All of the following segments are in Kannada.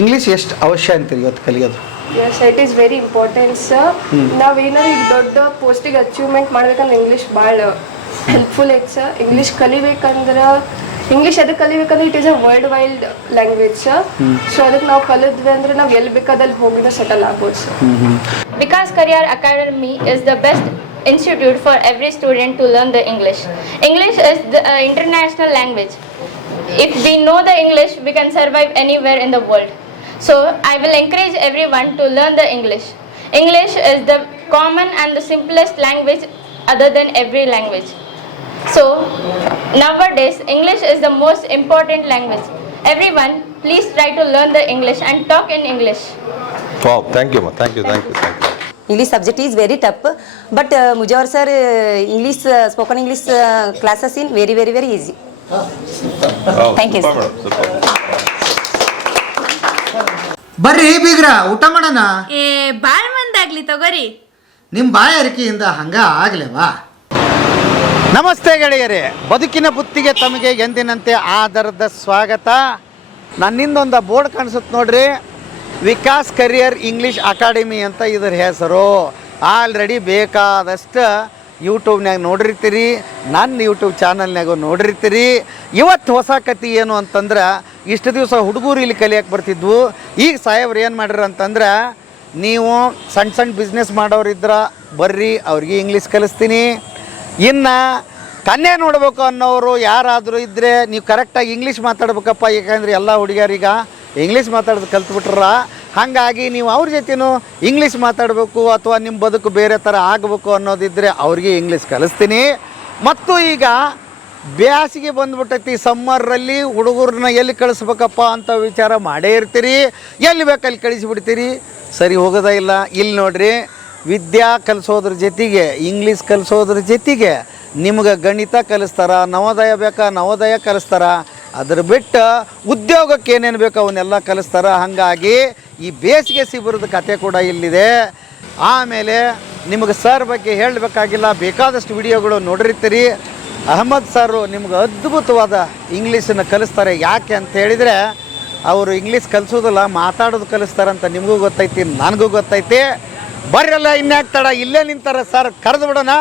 ಇಂಗ್ಲೀಷ್ ಎಷ್ಟು ಅವಶ್ಯ ಅಂತೀರಿ ಇವತ್ತು ಕಲಿಯೋದು? Yes, it is very important sir. ನಾವೇನಾದ್ರು ಈಗ ದೊಡ್ಡ ಪೋಸ್ಟಿಗೆ ಅಚೀವ್ಮೆಂಟ್ ಮಾಡ್ಬೇಕಂದ್ರೆ ಇಂಗ್ಲೀಷ್ ಭಾಳ ಹೆಲ್ಪ್ಫುಲ್ ಐತೆ ಸರ್. ಇಂಗ್ಲೀಷ್ ಕಲಿಬೇಕಂದ್ರೆ ಇಂಗ್ಲೀಷ್ ಅದಕ್ಕೆ ಕಲಿಬೇಕಂದ್ರೆ it is a world wide language sir. So ಅದಕ್ಕೆ ನಾವು ಕಲಿದ್ವಿ ಅಂದ್ರೆ ನಾವು ಎಲ್ಲಿ ಬೇಕಾದಲ್ಲಿ ಹೋಗಿದ್ರೆ ಸೆಟಲ್ ಆಗ್ಬೋದು sir. Vikas Career Academy is the best institute for every student to learn the English. English is the international language. If we know the English, we can survive anywhere in the world. So I will encourage everyone to learn the English. English is the common and the simplest language other than every language. So nowadays English is the most important language. Everyone, please try to learn the English and talk in English. Wow, thank you, thank you. English subject is very tough, but Mujawar sir English spoken English classes in very easy. Oh, Thank you, super, sir. super. ಬರ್ರಿ ಬೀಗ್ರ, ಊಟ ಮಾಡೋಣ. ಬಾಳ್ ಮಂದಾಗ್ಲಿ ತಗೋರಿ. ನಿಮ್ಮ ಬಾಯಾರಿಕೆಯಿಂದ ಹಂಗ ಆಗ್ಲೇವಾ? ನಮಸ್ತೆ ಗೆಳೆಯರೇ, ಬದುಕಿನ ಬುತ್ತಿಗೆ ತಮಗೆ ಎಂದಿನಂತೆ ಆಧಾರದ ಸ್ವಾಗತ. ನನ್ನಿಂದೊಂದು ಬೋರ್ಡ್ ಕಾಣಿಸುತ್ತೆ ನೋಡ್ರಿ, ವಿಕಾಸ್ ಕರಿಯರ್ ಇಂಗ್ಲೀಷ್ ಅಕಾಡೆಮಿ ಅಂತ ಇದರ ಹೆಸರು. ಆಲ್ರೆಡಿ ಬೇಕಾದಷ್ಟು ಯೂಟ್ಯೂಬ್ನಾಗ ನೋಡಿರ್ತೀರಿ, ನನ್ನ ಯೂಟ್ಯೂಬ್ ಚಾನಲ್ನಾಗೂ ನೋಡಿರ್ತೀರಿ. ಇವತ್ತು ಹೊಸ ಕತೆ ಏನು ಅಂತಂದ್ರೆ, ಇಷ್ಟು ದಿವಸ ಹುಡುಗರು ಇಲ್ಲಿ ಕಲಿಯಕ್ಕೆ ಬರ್ತಿದ್ವು. ಈಗ ಸಾಹೇಬ್ರು ಏನು ಮಾಡ್ಯಾರ ಅಂತಂದ್ರೆ, ನೀವು ಸಣ್ಣ ಬಿಸ್ನೆಸ್ ಮಾಡೋರಿದ್ರ ಬರ್ರಿ, ಅವ್ರಿಗೆ ಇಂಗ್ಲೀಷ್ ಕಲಿಸ್ತೀನಿ. ಇನ್ನು ಕನ್ಯೆ ನೋಡಬೇಕು ಅನ್ನೋರು ಯಾರಾದರೂ ಇದ್ದರೆ ನೀವು ಕರೆಕ್ಟಾಗಿ ಇಂಗ್ಲೀಷ್ ಮಾತಾಡ್ಬೇಕಪ್ಪ, ಯಾಕಂದರೆ ಎಲ್ಲ ಹುಡುಗಿಯರೀಗ ಇಂಗ್ಲೀಷ್ ಮಾತಾಡೋದು ಕಲ್ತ್ಬಿಟ್ರ. ಹಾಗಾಗಿ ನೀವು ಅವ್ರ ಜೊತೆನೂ ಇಂಗ್ಲೀಷ್ ಮಾತಾಡಬೇಕು ಅಥವಾ ನಿಮ್ಮ ಬದುಕು ಬೇರೆ ಥರ ಆಗಬೇಕು ಅನ್ನೋದಿದ್ದರೆ ಅವ್ರಿಗೆ ಇಂಗ್ಲೀಷ್ ಕಲಿಸ್ತೀನಿ. ಮತ್ತು ಈಗ ಬೇಸಿಗೆ ಬಂದ್ಬಿಟ್ಟೈತಿ, ಸಮ್ಮರಲ್ಲಿ ಹುಡುಗರನ್ನ ಎಲ್ಲಿ ಕಳಿಸ್ಬೇಕಪ್ಪ ಅಂತ ವಿಚಾರ ಮಾಡೇ ಇರ್ತೀರಿ. ಎಲ್ಲಿ ಬೇಕಲ್ಲಿ ಕಳಿಸಿಬಿಡ್ತೀರಿ, ಸರಿ ಹೋಗೋದೇ ಇಲ್ಲ. ಇಲ್ಲಿ ನೋಡ್ರಿ, ವಿದ್ಯಾ ಕಲಿಸೋದ್ರ ಜೊತೆಗೆ ಇಂಗ್ಲೀಷ್ ಕಲಿಸೋದ್ರ ಜೊತೆಗೆ ನಿಮ್ಗೆ ಗಣಿತ ಕಲಿಸ್ತಾರ, ನವೋದಯ ಬೇಕಾ ನವೋದಯ ಕಲಿಸ್ತಾರ, ಅದ್ರ ಬಿಟ್ಟು ಉದ್ಯೋಗಕ್ಕೆ ಏನೇನು ಬೇಕೋ ಅವನ್ನೆಲ್ಲ ಕಲಿಸ್ತಾರ. ಹಾಗಾಗಿ ಈ ಬೇಸಿಗೆ ಶಿಬಿರದ ಕತೆ ಕೂಡ ಇಲ್ಲಿದೆ. ಆಮೇಲೆ ನಿಮಗೆ ಸರ್ ಬಗ್ಗೆ ಹೇಳಬೇಕಾಗಿಲ್ಲ, ಬೇಕಾದಷ್ಟು ವಿಡಿಯೋಗಳು ನೋಡಿರ್ತೀರಿ. ಅಹಮದ್ ಸರು ನಿಮ್ಗೆ ಅದ್ಭುತವಾದ ಇಂಗ್ಲೀಷನ್ನು ಕಲಿಸ್ತಾರೆ. ಯಾಕೆ ಅಂತ ಹೇಳಿದರೆ, ಅವರು ಇಂಗ್ಲೀಷ್ ಕಲಿಸೋದಿಲ್ಲ, ಮಾತಾಡೋದು ಕಲಿಸ್ತಾರಂತ ನಿಮಗೂ ಗೊತ್ತೈತಿ, ನನಗೂ ಗೊತ್ತೈತಿ. ಬರ್ರಲ್ಲ, ಇನ್ಯಾಕೆ ತಡ, ಇಲ್ಲೇ ನಿಂತಾರೆ ಸರ್, ಕರೆದು ಬಿಡೋಣ.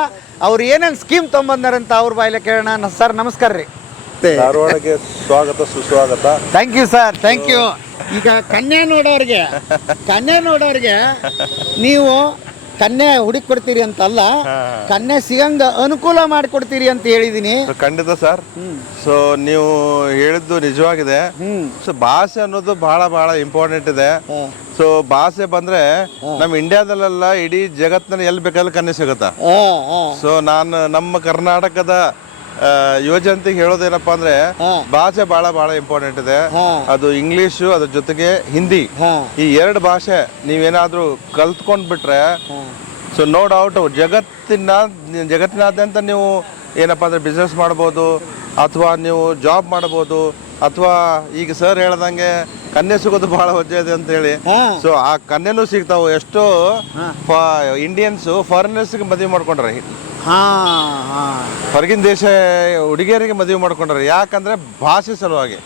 ಅವ್ರು ಏನೇನು ಸ್ಕೀಮ್ ತೊಗೊಂಬಂದಾರಂತ ಅವ್ರ ಬಾಯಿಲೆ ಕೇಳೋಣ. ಸರ್ ನಮಸ್ಕಾರ ರೀ. ಧಾರವಾಡಕ್ಕೆ ಸ್ವಾಗತ ಸುಸ್ವಾಗತ. Thank you sir, thank you. ಈಗ ಕನ್ಯೆ ನೋಡೋರಿಗೆ ನೀವು ಕನ್ಯೆ ಹುಡುಕಿ ಕೊಡ್ತೀರಿ ಅಂತಲ್ಲ, ಕನ್ಯೆ ಸಿಗಂಗ ಅನುಕೂಲ ಮಾಡಿಕೊಡ್ತೀರಿ ಅಂತ ಹೇಳಿದೀನಿ. ಖಂಡಿತ ಸರ್. ಸೊ ನೀವು ಹೇಳಿದ್ದು ನಿಜವಾಗಿದೆ. ಸೊ ಭಾಷೆ ಅನ್ನೋದು ಬಹಳ ಇಂಪಾರ್ಟೆಂಟ್ ಇದೆ. ಸೊ ಭಾಷೆ ಬಂದ್ರೆ ನಮ್ಮ ಇಂಡಿಯಾದಲ್ಲೆಲ್ಲ ಇಡೀ ಜಗತ್ತಿನ ಎಲ್ಲಿ ಬೇಕಾದ್ರೆ ಕನ್ಯೆ ಸಿಗುತ್ತಾ. ಸೊ ನಾನು ನಮ್ಮ ಕರ್ನಾಟಕದ ಯುವಜನತೆಗೆ ಹೇಳೋದೇನಪ್ಪಾ ಅಂದ್ರೆ, ಭಾಷೆ ಬಹಳ ಇಂಪಾರ್ಟೆಂಟ್ ಇದೆ. ಅದು ಇಂಗ್ಲಿಷು, ಅದ್ರ ಜೊತೆಗೆ ಹಿಂದಿ, ಈ ಎರಡು ಭಾಷೆ ನೀವೇನಾದ್ರೂ ಕಲ್ತ್ಕೊಂಡ್ ಬಿಟ್ರೆ, ಸೊ ನೋ ಡೌಟ್ ಜಗತ್ತಿನಾದ್ಯಂತ ನೀವು ಏನಪ್ಪಾ ಅಂದ್ರೆ ಬಿಸ್ನೆಸ್ ಮಾಡ್ಬೋದು, ಅಥವಾ ನೀವು ಜಾಬ್ ಮಾಡ್ಬೋದು, ಅಥವಾ ಈಗ ಸರ್ ಹೇಳ್ದಂಗೆ ಕನ್ಯೆ ಸಿಗೋದು ಬಹಳ ವಜ್ಜೆ ಇದೆ ಅಂತ ಹೇಳಿ. ಸೊ ಆ ಕನ್ಯೆನೂ ಸಿಗ್ತಾವ. ಎಷ್ಟೋ ಇಂಡಿಯನ್ಸ್ ಫಾರಿನರ್ಸ್ಗೆ ಮದುವೆ ಮಾಡ್ಕೊಂಡ್ರೆ, ಹೊರಗಿನ ದೇಶ ಹುಡುಗಿಯರಿಗೆ ಮದುವೆ ಮಾಡ್ಕೊಂಡ್ರೆ. ಯಾಕಂದ್ರೆ ಭಾಷೆ ಸಲುವಾಗಿ.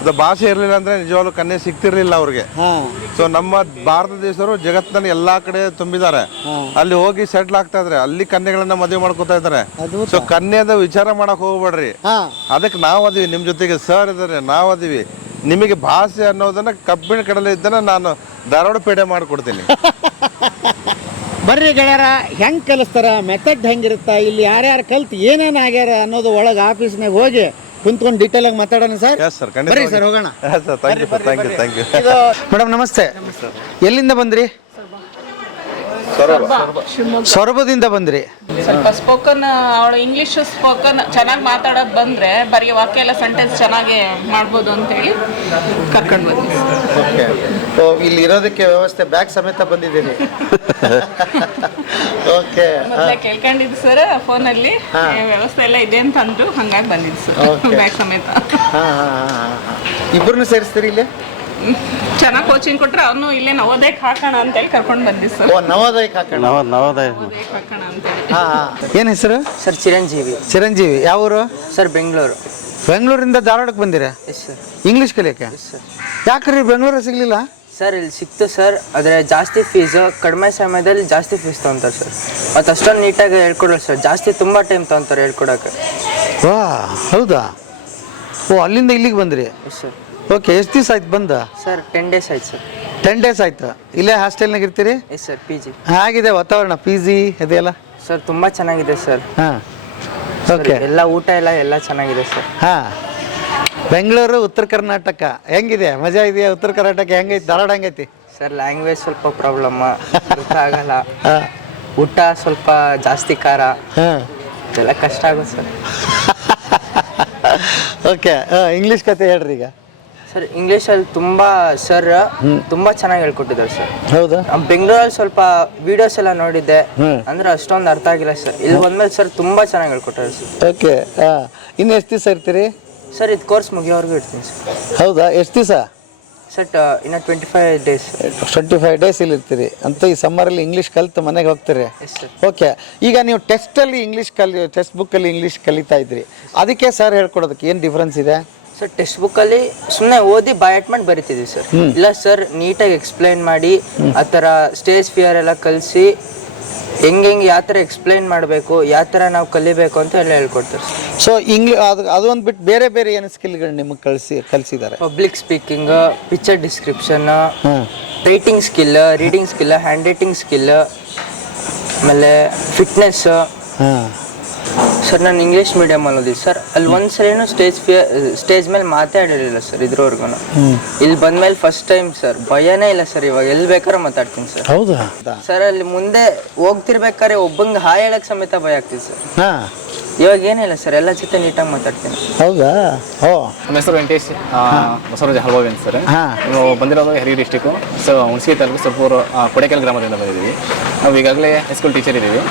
ಅದು ಭಾಷೆ ಇರ್ಲಿಲ್ಲ ಅಂದ್ರೆ ನಿಜವಾಗ್ಲೂ ಕನ್ಯೆ ಸಿಗ್ತಿರ್ಲಿಲ್ಲ ಅವ್ರಿಗೆ. ಸೊ ನಮ್ಮ ಭಾರತ ದೇಶರು ಜಗತ್ತಿನ ಎಲ್ಲಾ ಕಡೆ ತುಂಬಿದ್ದಾರೆ. ಅಲ್ಲಿ ಹೋಗಿ ಸೆಟ್ಲ್ ಆಗ್ತಾ ಇದಾರೆ, ಅಲ್ಲಿ ಕನ್ಯೆಗಳನ್ನ ಮದುವೆ ಮಾಡ್ಕೊತಾ ಇದಾರೆ. ಸೊ ಕನ್ಯೆದ ವಿಚಾರ ಮಾಡಕ್ ಹೋಗ್ಬೇಡ್ರಿ. ಅದಕ್ಕೆ ನಾವ್ ಅದೀವಿ, ನಿಮ್ ಜೊತೆಗೆ ಸರ್ ಇದಾರೆ, ನಾವ್ ಅದೀವಿ. ನಿಮಗೆ ಭಾಷೆ ಅನ್ನೋದನ್ನ ಕಬ್ಬಿಣ ಕಡಲೆ ಇದ್ದನ್ನ ನಾನು ಧಾರವಾಡ ಪೇಟೆ ಮಾಡಿಕೊಡ್ತೀನಿ. ಬರ್ರಿ ಗೆಳೆಯರ, ಹೆಂಗೆ ಕಲಿಸ್ತಾರ, ಮೆಥಡ್ ಹೆಂಗಿರುತ್ತಾ, ಇಲ್ಲಿ ಯಾರ್ಯಾರು ಕಲ್ತು ಏನೇನು ಆಗ್ಯಾರ ಅನ್ನೋದು ಒಳಗೆ ಆಫೀಸ್ನಾಗ ಹೋಗಿ ಕುಂತ್ಕೊಂಡು ಡೀಟೇಲ್ ಆಗಿ ಮಾತಾಡೋಣ ಸರ್. ಬರ್ರಿ ಸರ್, ಹೋಗೋಣ. ಮೇಡಮ್ ನಮಸ್ತೆ. ಎಲ್ಲಿಂದ ಬಂದ್ರಿ? ಸೊರಬದಿಂದ ಬಂದ್ರಿ. ಸ್ವಲ್ಪ ಸ್ಪೋಕನ್, ಅವಳು ಇಂಗ್ಲಿಷ್ ಸ್ಪೋಕನ್ ಚೆನ್ನಾಗಿ ಮಾತಾಡೋದು ಬಂದ್ರೆ ಬರೀ ವಾಕ್ಯ ಎಲ್ಲ ಸೆಂಟೆನ್ಸ್ ಚೆನ್ನಾಗಿ ಮಾಡ್ಬೋದು ಅಂತೇಳಿ ಕರ್ಕೊಂಡು ಬಂದ್ವಿ. ಓಕೆ, ಇಲ್ಲಿ ಇರೋದಕ್ಕೆ ವ್ಯವಸ್ಥೆ ಬ್ಯಾಗ್ ಸಮೇತ ಬಂದಿದ್ದೀರಿ. ಓಕೆ, ಮೊದಲೇ ಕೇಳ್ಕೊಂಡಿದ್ದು ಸರ್ ಫೋನಲ್ಲಿ, ವ್ಯವಸ್ಥೆ ಎಲ್ಲ ಇದೆ ಅಂತ ಅಂದ್ರು, ಹಂಗಾಗಿ ಬಂದಿದ್ದು ಸರ್ ಬ್ಯಾಗ್ ಸಮೇತ. ಇಬ್ಬರನ್ನು ಸೇರಿಸ್ತೀರಿ ಇಲ್ಲಿ? ಚೆನ್ನಾಗಿ ಕೋಚಿಂಗ್ ಕೊಟ್ರೆ ಅವನು ಇಲ್ಲೇ ನವೋದಯಕ್ಕೆ ಹಾಕೋಣ ಅಂತೇಳಿ ಕರ್ಕೊಂಡು ಬಂದಿದ್ದು ಸರ್. ನವೋದಯಕ್ಕೆ ಹಾಕೋಣ. ಹಾಕೋಣ ಅಂತೇಳಿ. ಏನು ಹೆಸರು ಸರ್? ಚಿರಂಜೀವಿ. ಚಿರಂಜೀವಿ ಯಾವ ಊರು ಸರ್? ಬೆಂಗಳೂರು. ಬೆಂಗಳೂರಿಂದ ಧಾರವಾಡಕ್ಕೆ ಬಂದಿರಾ ಎಸ್ ಸರ್. ಇಂಗ್ಲೀಷ್ ಕಲಿಯೋಕ್ಕೆ? ಸರ್. ಯಾಕ್ರಿ ಬೆಂಗಳೂರಲ್ಲಿ ಸಿಗಲಿಲ್ಲ? ಸರ್ ಇಲ್ಲಿ ಸಿಕ್ತು ಸರ್, ಆದರೆ ಜಾಸ್ತಿ ಫೀಸು, ಕಡಿಮೆ ಸಮಯದಲ್ಲಿ ಜಾಸ್ತಿ ಫೀಸ್ ತೊಗೊತಾರೆ ಸರ್. ಮತ್ತು ಅಷ್ಟೊಂದು ನೀಟಾಗಿ ಹೇಳ್ಕೊಡಲ್ಲ ಸರ್, ಜಾಸ್ತಿ ತುಂಬ ಟೈಮ್ ತೊಗೊತಾರೆ ಹೇಳ್ಕೊಡೋಕೆ. ವಾ ಹೌದಾ? ಓ ಅಲ್ಲಿಂದ ಇಲ್ಲಿಗೆ ಬಂದ್ರಿ? Yes sir. ಓಕೆ, ಎಷ್ಟು ದಿವಸ ಆಯ್ತು ಬಂದ? ಸರ್ 10 days ಆಯ್ತು ಸರ್. 10 days ಆಯ್ತು. ಇಲ್ಲೇ ಹಾಸ್ಟೆಲ್ನಾಗ ಇರ್ತೀರಿ? Yes sir, P G. ಹೇಗಿದೆ ವಾತಾವರಣ ಪಿ ಜಿ ಅದೆಲ್ಲ? ಸರ್ ತುಂಬ ಚೆನ್ನಾಗಿದೆ ಸರ್. ಹಾಂ ಓಕೆ. ಎಲ್ಲ ಊಟ ಎಲ್ಲ ಚೆನ್ನಾಗಿದೆ ಸರ್. ಹಾಂ, ಬೆಂಗಳೂರು ಉತ್ತರ ಕರ್ನಾಟಕ ಹೆಂಗಿದೆ? ಮಜಾ ಇದೆಯಾ? ಉತ್ತರ ಕರ್ನಾಟಕ ಹೆಂಗೈತಿ? ಧಾರವಾಡ ಹೆಂಗೈತಿ? ಸರ್ ಲ್ಯಾಂಗ್ವೇಜ್ ಸ್ವಲ್ಪ ಪ್ರಾಬ್ಲಮ್ಮ, ಅರ್ಥ ಆಗಲ್ಲ. ಹಾಂ. ಊಟ ಸ್ವಲ್ಪ ಜಾಸ್ತಿ ಖಾರ, ಹಾಂ ಇದೆಲ್ಲ ಕಷ್ಟ ಆಗುತ್ತೆ ಸರ್. ಓಕೆ, ಇಂಗ್ಲೀಷ್ ಕತೆ ಹೇಳ್ರಿ ಈಗ. ಸರ್ ಇಂಗ್ಲೀಷಲ್ಲಿ ತುಂಬ ಸರ್ ತುಂಬ ಚೆನ್ನಾಗಿ ಹೇಳ್ಕೊಟ್ಟಿದ್ದಾರೆ ಸರ್. ಹೌದಾ? ಬೆಂಗಳೂರಲ್ಲಿ ಸ್ವಲ್ಪ ವಿಡಿಯೋಸ್ ಎಲ್ಲ ನೋಡಿದ್ದೆ, ಹ್ಮ್. ಅಂದ್ರೆ ಅಷ್ಟೊಂದು ಅರ್ಥ ಆಗಿಲ್ಲ ಸರ್. ಇಲ್ಲಿ ಬಂದ್ಮೇಲೆ ಸರ್ ತುಂಬ ಚೆನ್ನಾಗಿ ಹೇಳ್ಕೊಟ್ಟಾರೆ ಸರ್. ಓಕೆ, ಇನ್ನು ಎಷ್ಟು ದಿವಸ ಇರ್ತೀರಿ? ಸರ್ ಇದು ಕೋರ್ಸ್ ಮುಗಿಯೋವರೆಗೂ ಇರ್ತೀನಿ ಸರ್. ಹೌದಾ? ಎಷ್ಟು ದಿವಸ? ಸರ್ ಇನ್ನು 25 days. 25 days ಇಲ್ಲಿ ಇರ್ತೀರಿ ಅಂತ. ಈ ಸಮ್ಮರಲ್ಲಿ ಇಂಗ್ಲೀಷ್ ಕಲಿತು ಮನೆಗೆ ಹೋಗ್ತೀರಿ? Yes sir. ಓಕೆ, ಈಗ ನೀವು ಟೆಸ್ಟಲ್ಲಿ ಇಂಗ್ಲೀಷ್ ಟೆಕ್ಸ್ಟ್ ಬುಕ್ಕಲ್ಲಿ ಇಂಗ್ಲೀಷ್ ಕಲಿತಾ ಇದ್ರಿ, ಅದಕ್ಕೆ ಸರ್ ಹೇಳ್ಕೊಡೋದಕ್ಕೆ ಏನು ಡಿಫ್ರೆನ್ಸ್ ಇದೆ? ಸರ್ ಟೆಕ್ಸ್ಟ್ ಬುಕ್ಕಲ್ಲಿ ಸುಮ್ಮನೆ ಓದಿ ಬಾಯಟ್ ಮಾಡಿ ಬರಿತಿದ್ವಿ ಸರ್. ಇಲ್ಲ ಸರ್ ನೀಟಾಗಿ ಎಕ್ಸ್ಪ್ಲೈನ್ ಮಾಡಿ, ಆ ಥರ ಸ್ಟೇಜ್ ಫಿಯರ್ ಎಲ್ಲ ಕಲಿಸಿ ಹೆಂಗೆ ಯಾವ ಥರ ಎಕ್ಸ್ಪ್ಲೈನ್ ಮಾಡಬೇಕು, ಯಾವ ಥರ ನಾವು ಕಲಿಬೇಕು ಅಂತ ಎಲ್ಲ ಹೇಳ್ಕೊಡ್ತಾರೆ ಸರ್. ಸೊ ಅದು ಒಂದು ಬಿಟ್ಟು ಬೇರೆ ಬೇರೆ ಏನು ಸ್ಕಿಲ್ಗಳು ನಿಮಗೆ ಕಲಿಸಿದ್ದಾರೆ? ಪಬ್ಲಿಕ್ ಸ್ಪೀಕಿಂಗ್, ಪಿಕ್ಚರ್ ಡಿಸ್ಕ್ರಿಪ್ಷನ್, ಹಾಂ, writing skill, reading skill, hand writing skill, ಆಮೇಲೆ ಫಿಟ್ನೆಸ್. ಹಾಂ. ಸರ್ ನಾನು ಇಂಗ್ಲೀಷ್ ಮೀಡಿಯಮ್ ಅನ್ನೋದಿಲ್ಲ ಸರ್. ಅಲ್ಲಿ ಒಂದ್ಸಲಿನೂ ಸ್ಟೇಜ್ ಮೇಲೆ ಮಾತಾಡಿರಲಿಲ್ಲ ಸರ್ ಇದ್ರವರೆಗೂ. ಇಲ್ಲಿ ಬಂದ್ಮೇಲೆ ಫಸ್ಟ್ ಟೈಮ್ ಸರ್, ಭಯನೇ ಇಲ್ಲ ಸರ್. ಇವಾಗ ಎಲ್ಲಿ ಬೇಕಾದ್ರೆ ಮಾತಾಡ್ತೀನಿ ಸರ್. ಹೌದಾ? ಸರ್ ಅಲ್ಲಿ ಮುಂದೆ ಹೋಗ್ತಿರ್ಬೇಕಾದ್ರೆ ಒಬ್ಬಂಗೆ ಹಾಯ್ ಹೇಳಕ್ ಸಮೇತ ಭಯ ಆಗ್ತಿದೆ ಸರ್. ಹಾಂ. ಇವಾಗ ಏನಿಲ್ಲ ಸರ್, ಎಲ್ಲ ಜೊತೆ ನೀಟಾಗಿ ಮಾತಾಡ್ತೀನಿ. ಹೌದಾ? ಓ, ನಮ್ಮ ಹೆಸರು ವೆಂಕಟೇಶ್ ಬಸವರಾಜ ಹಲ್ವಾವಿ ಅಂತ ಸರ್. ಹಾಂ. ನಾವು ಬಂದಿರೋದು ಹರಿಹರ ಡಿಸ್ಟಿಕ್ಕು. ಸೊ ಹುಣಸಗಿ ತಾಲೂಕು ಸರ್ಪೂರು ಕೊಡೇಕಲ್ ಗ್ರಾಮದಿಂದ ಬಂದಿದ್ದೀವಿ. ನಾವು ಈಗಾಗಲೇ ಹೈಸ್ಕೂಲ್ ಟೀಚರ್ ಇದ್ದೀವಿ.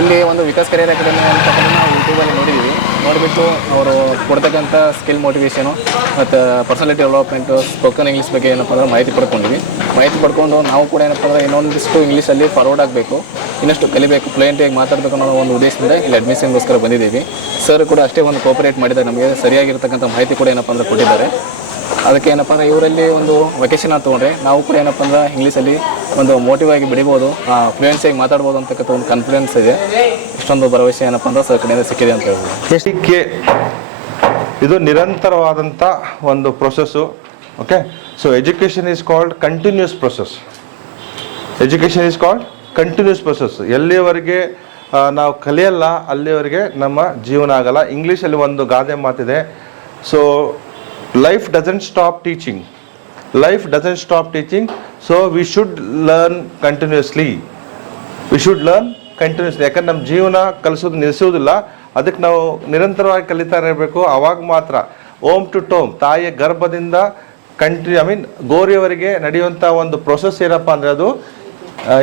ಇಲ್ಲಿ ಒಂದು ವಿಕಾಸ್ ಕರಿಯರ್ ಅಕಾಡೆಮಿ ಅಂತ ನಾವು ಯೂಟ್ಯೂಬಲ್ಲಿ ನೋಡಿದ್ದೀವಿ. ನೋಡಿಬಿಟ್ಟು ಅವರು ಕೊಡ್ತಕ್ಕಂಥ ಸ್ಕಿಲ್ ಮೋಟಿವೇಶನು ಮತ್ತು ಪರ್ಸನಾಲಿಟಿ ಡೆವಲಪ್ಮೆಂಟು, ಸ್ಪೋಕನ್ ಇಂಗ್ಲೀಷ್ ಬಗ್ಗೆ ಏನಪ್ಪ ಅಂದ್ರೆ ಮಾಹಿತಿ ಪಡ್ಕೊಂಡು ನಾವು ಕೂಡ ಏನಪ್ಪ ಅಂದರೆ ಇನ್ನೊಂದಿಷ್ಟು ಇಂಗ್ಲೀಷಲ್ಲಿ ಫಾರ್ವರ್ಡ್ ಆಗಬೇಕು, ಇನ್ನಷ್ಟು ಕಲಿಬೇಕು, ಫ್ಲೂಯೆಂಟಾಗಿ ಮಾತಾಡಬೇಕು ಅನ್ನೋ ಒಂದು ಉದ್ದೇಶದಿಂದ ಇಲ್ಲಿ ಅಡ್ಮಿಷನ್ಗೋಸ್ಕರ ಬಂದಿದ್ದೀವಿ. ಸರ್ ಕೂಡ ಅಷ್ಟೇ ಒಂದು ಕೋಪರೇಟ್ ಮಾಡಿದ್ದಾರೆ, ನಮಗೆ ಸರಿಯಾಗಿರ್ತಕ್ಕಂಥ ಮಾಹಿತಿ ಕೂಡ ಏನಪ್ಪ ಅಂದರೆ ಕೊಟ್ಟಿದ್ದಾರೆ. ಅದಕ್ಕೆ ಏನಪ್ಪ ಅಂದರೆ ಇವರಲ್ಲಿ ಒಂದು ವೆಕೇಷನ್ ಅಂತ ತೊಗೊಂಡ್ರೆ ನಾವು ಕೂಡ ಏನಪ್ಪ ಅಂದ್ರೆ ಇಂಗ್ಲೀಷಲ್ಲಿ ಒಂದು ಮೋಟಿವ್ ಆಗಿ ಬೆಳಿಬೋದು, ಫ್ಲೂಯೆನ್ಸಿಯಾಗಿ ಮಾತಾಡ್ಬೋದು ಅಂತಕ್ಕಂಥ ಒಂದು ಕಾನ್ಫಿಡೆನ್ಸ್ ಇದೆ. ಇಷ್ಟೊಂದು ಭರವಸೆ ಏನಪ್ಪ ಅಂದ್ರೆ ಸರ್ ಕಡೆಯಿಂದ ಸಿಕ್ಕಿದೆ ಅಂತ ಹೇಳ್ಬೋದು. ಎಷ್ಟಕ್ಕೆ ಇದು ನಿರಂತರವಾದಂಥ ಒಂದು process. Okay, so education is called continuous process. Education is called continuous process. ಎಲ್ಲಿಯವರೆಗೆ ನಾವು ಕಲಿಯಲ್ಲ ಅಲ್ಲಿವರೆಗೆ ನಮ್ಮ ಜೀವನ ಆಗಲ್ಲ. ಇಂಗ್ಲೀಷಲ್ಲಿ ಒಂದು ಗಾದೆ ಮಾತಿದೆ, so life doesn't stop teaching. Life doesn't stop teaching, so we should learn continuously. ಯಾಕಂದ್ರೆ ನಮ್ಮ ಜೀವನ ಕಲಿಸೋದು ನಿಲ್ಲಿಸೋದಿಲ್ಲ, ಅದಕ್ಕೆ ನಾವು ನಿರಂತರವಾಗಿ ಕಲಿತಾ ಇರಬೇಕು. ಅವಾಗ ಮಾತ್ರ ಓಮ್ ಟು ಟೋಮ್, ತಾಯಿಯ ಗರ್ಭದಿಂದ ಗೋರಿಯವರೆಗೆ ನಡೆಯುವಂಥ ಒಂದು ಪ್ರೊಸೆಸ್ ಏನಪ್ಪ ಅಂದರೆ ಅದು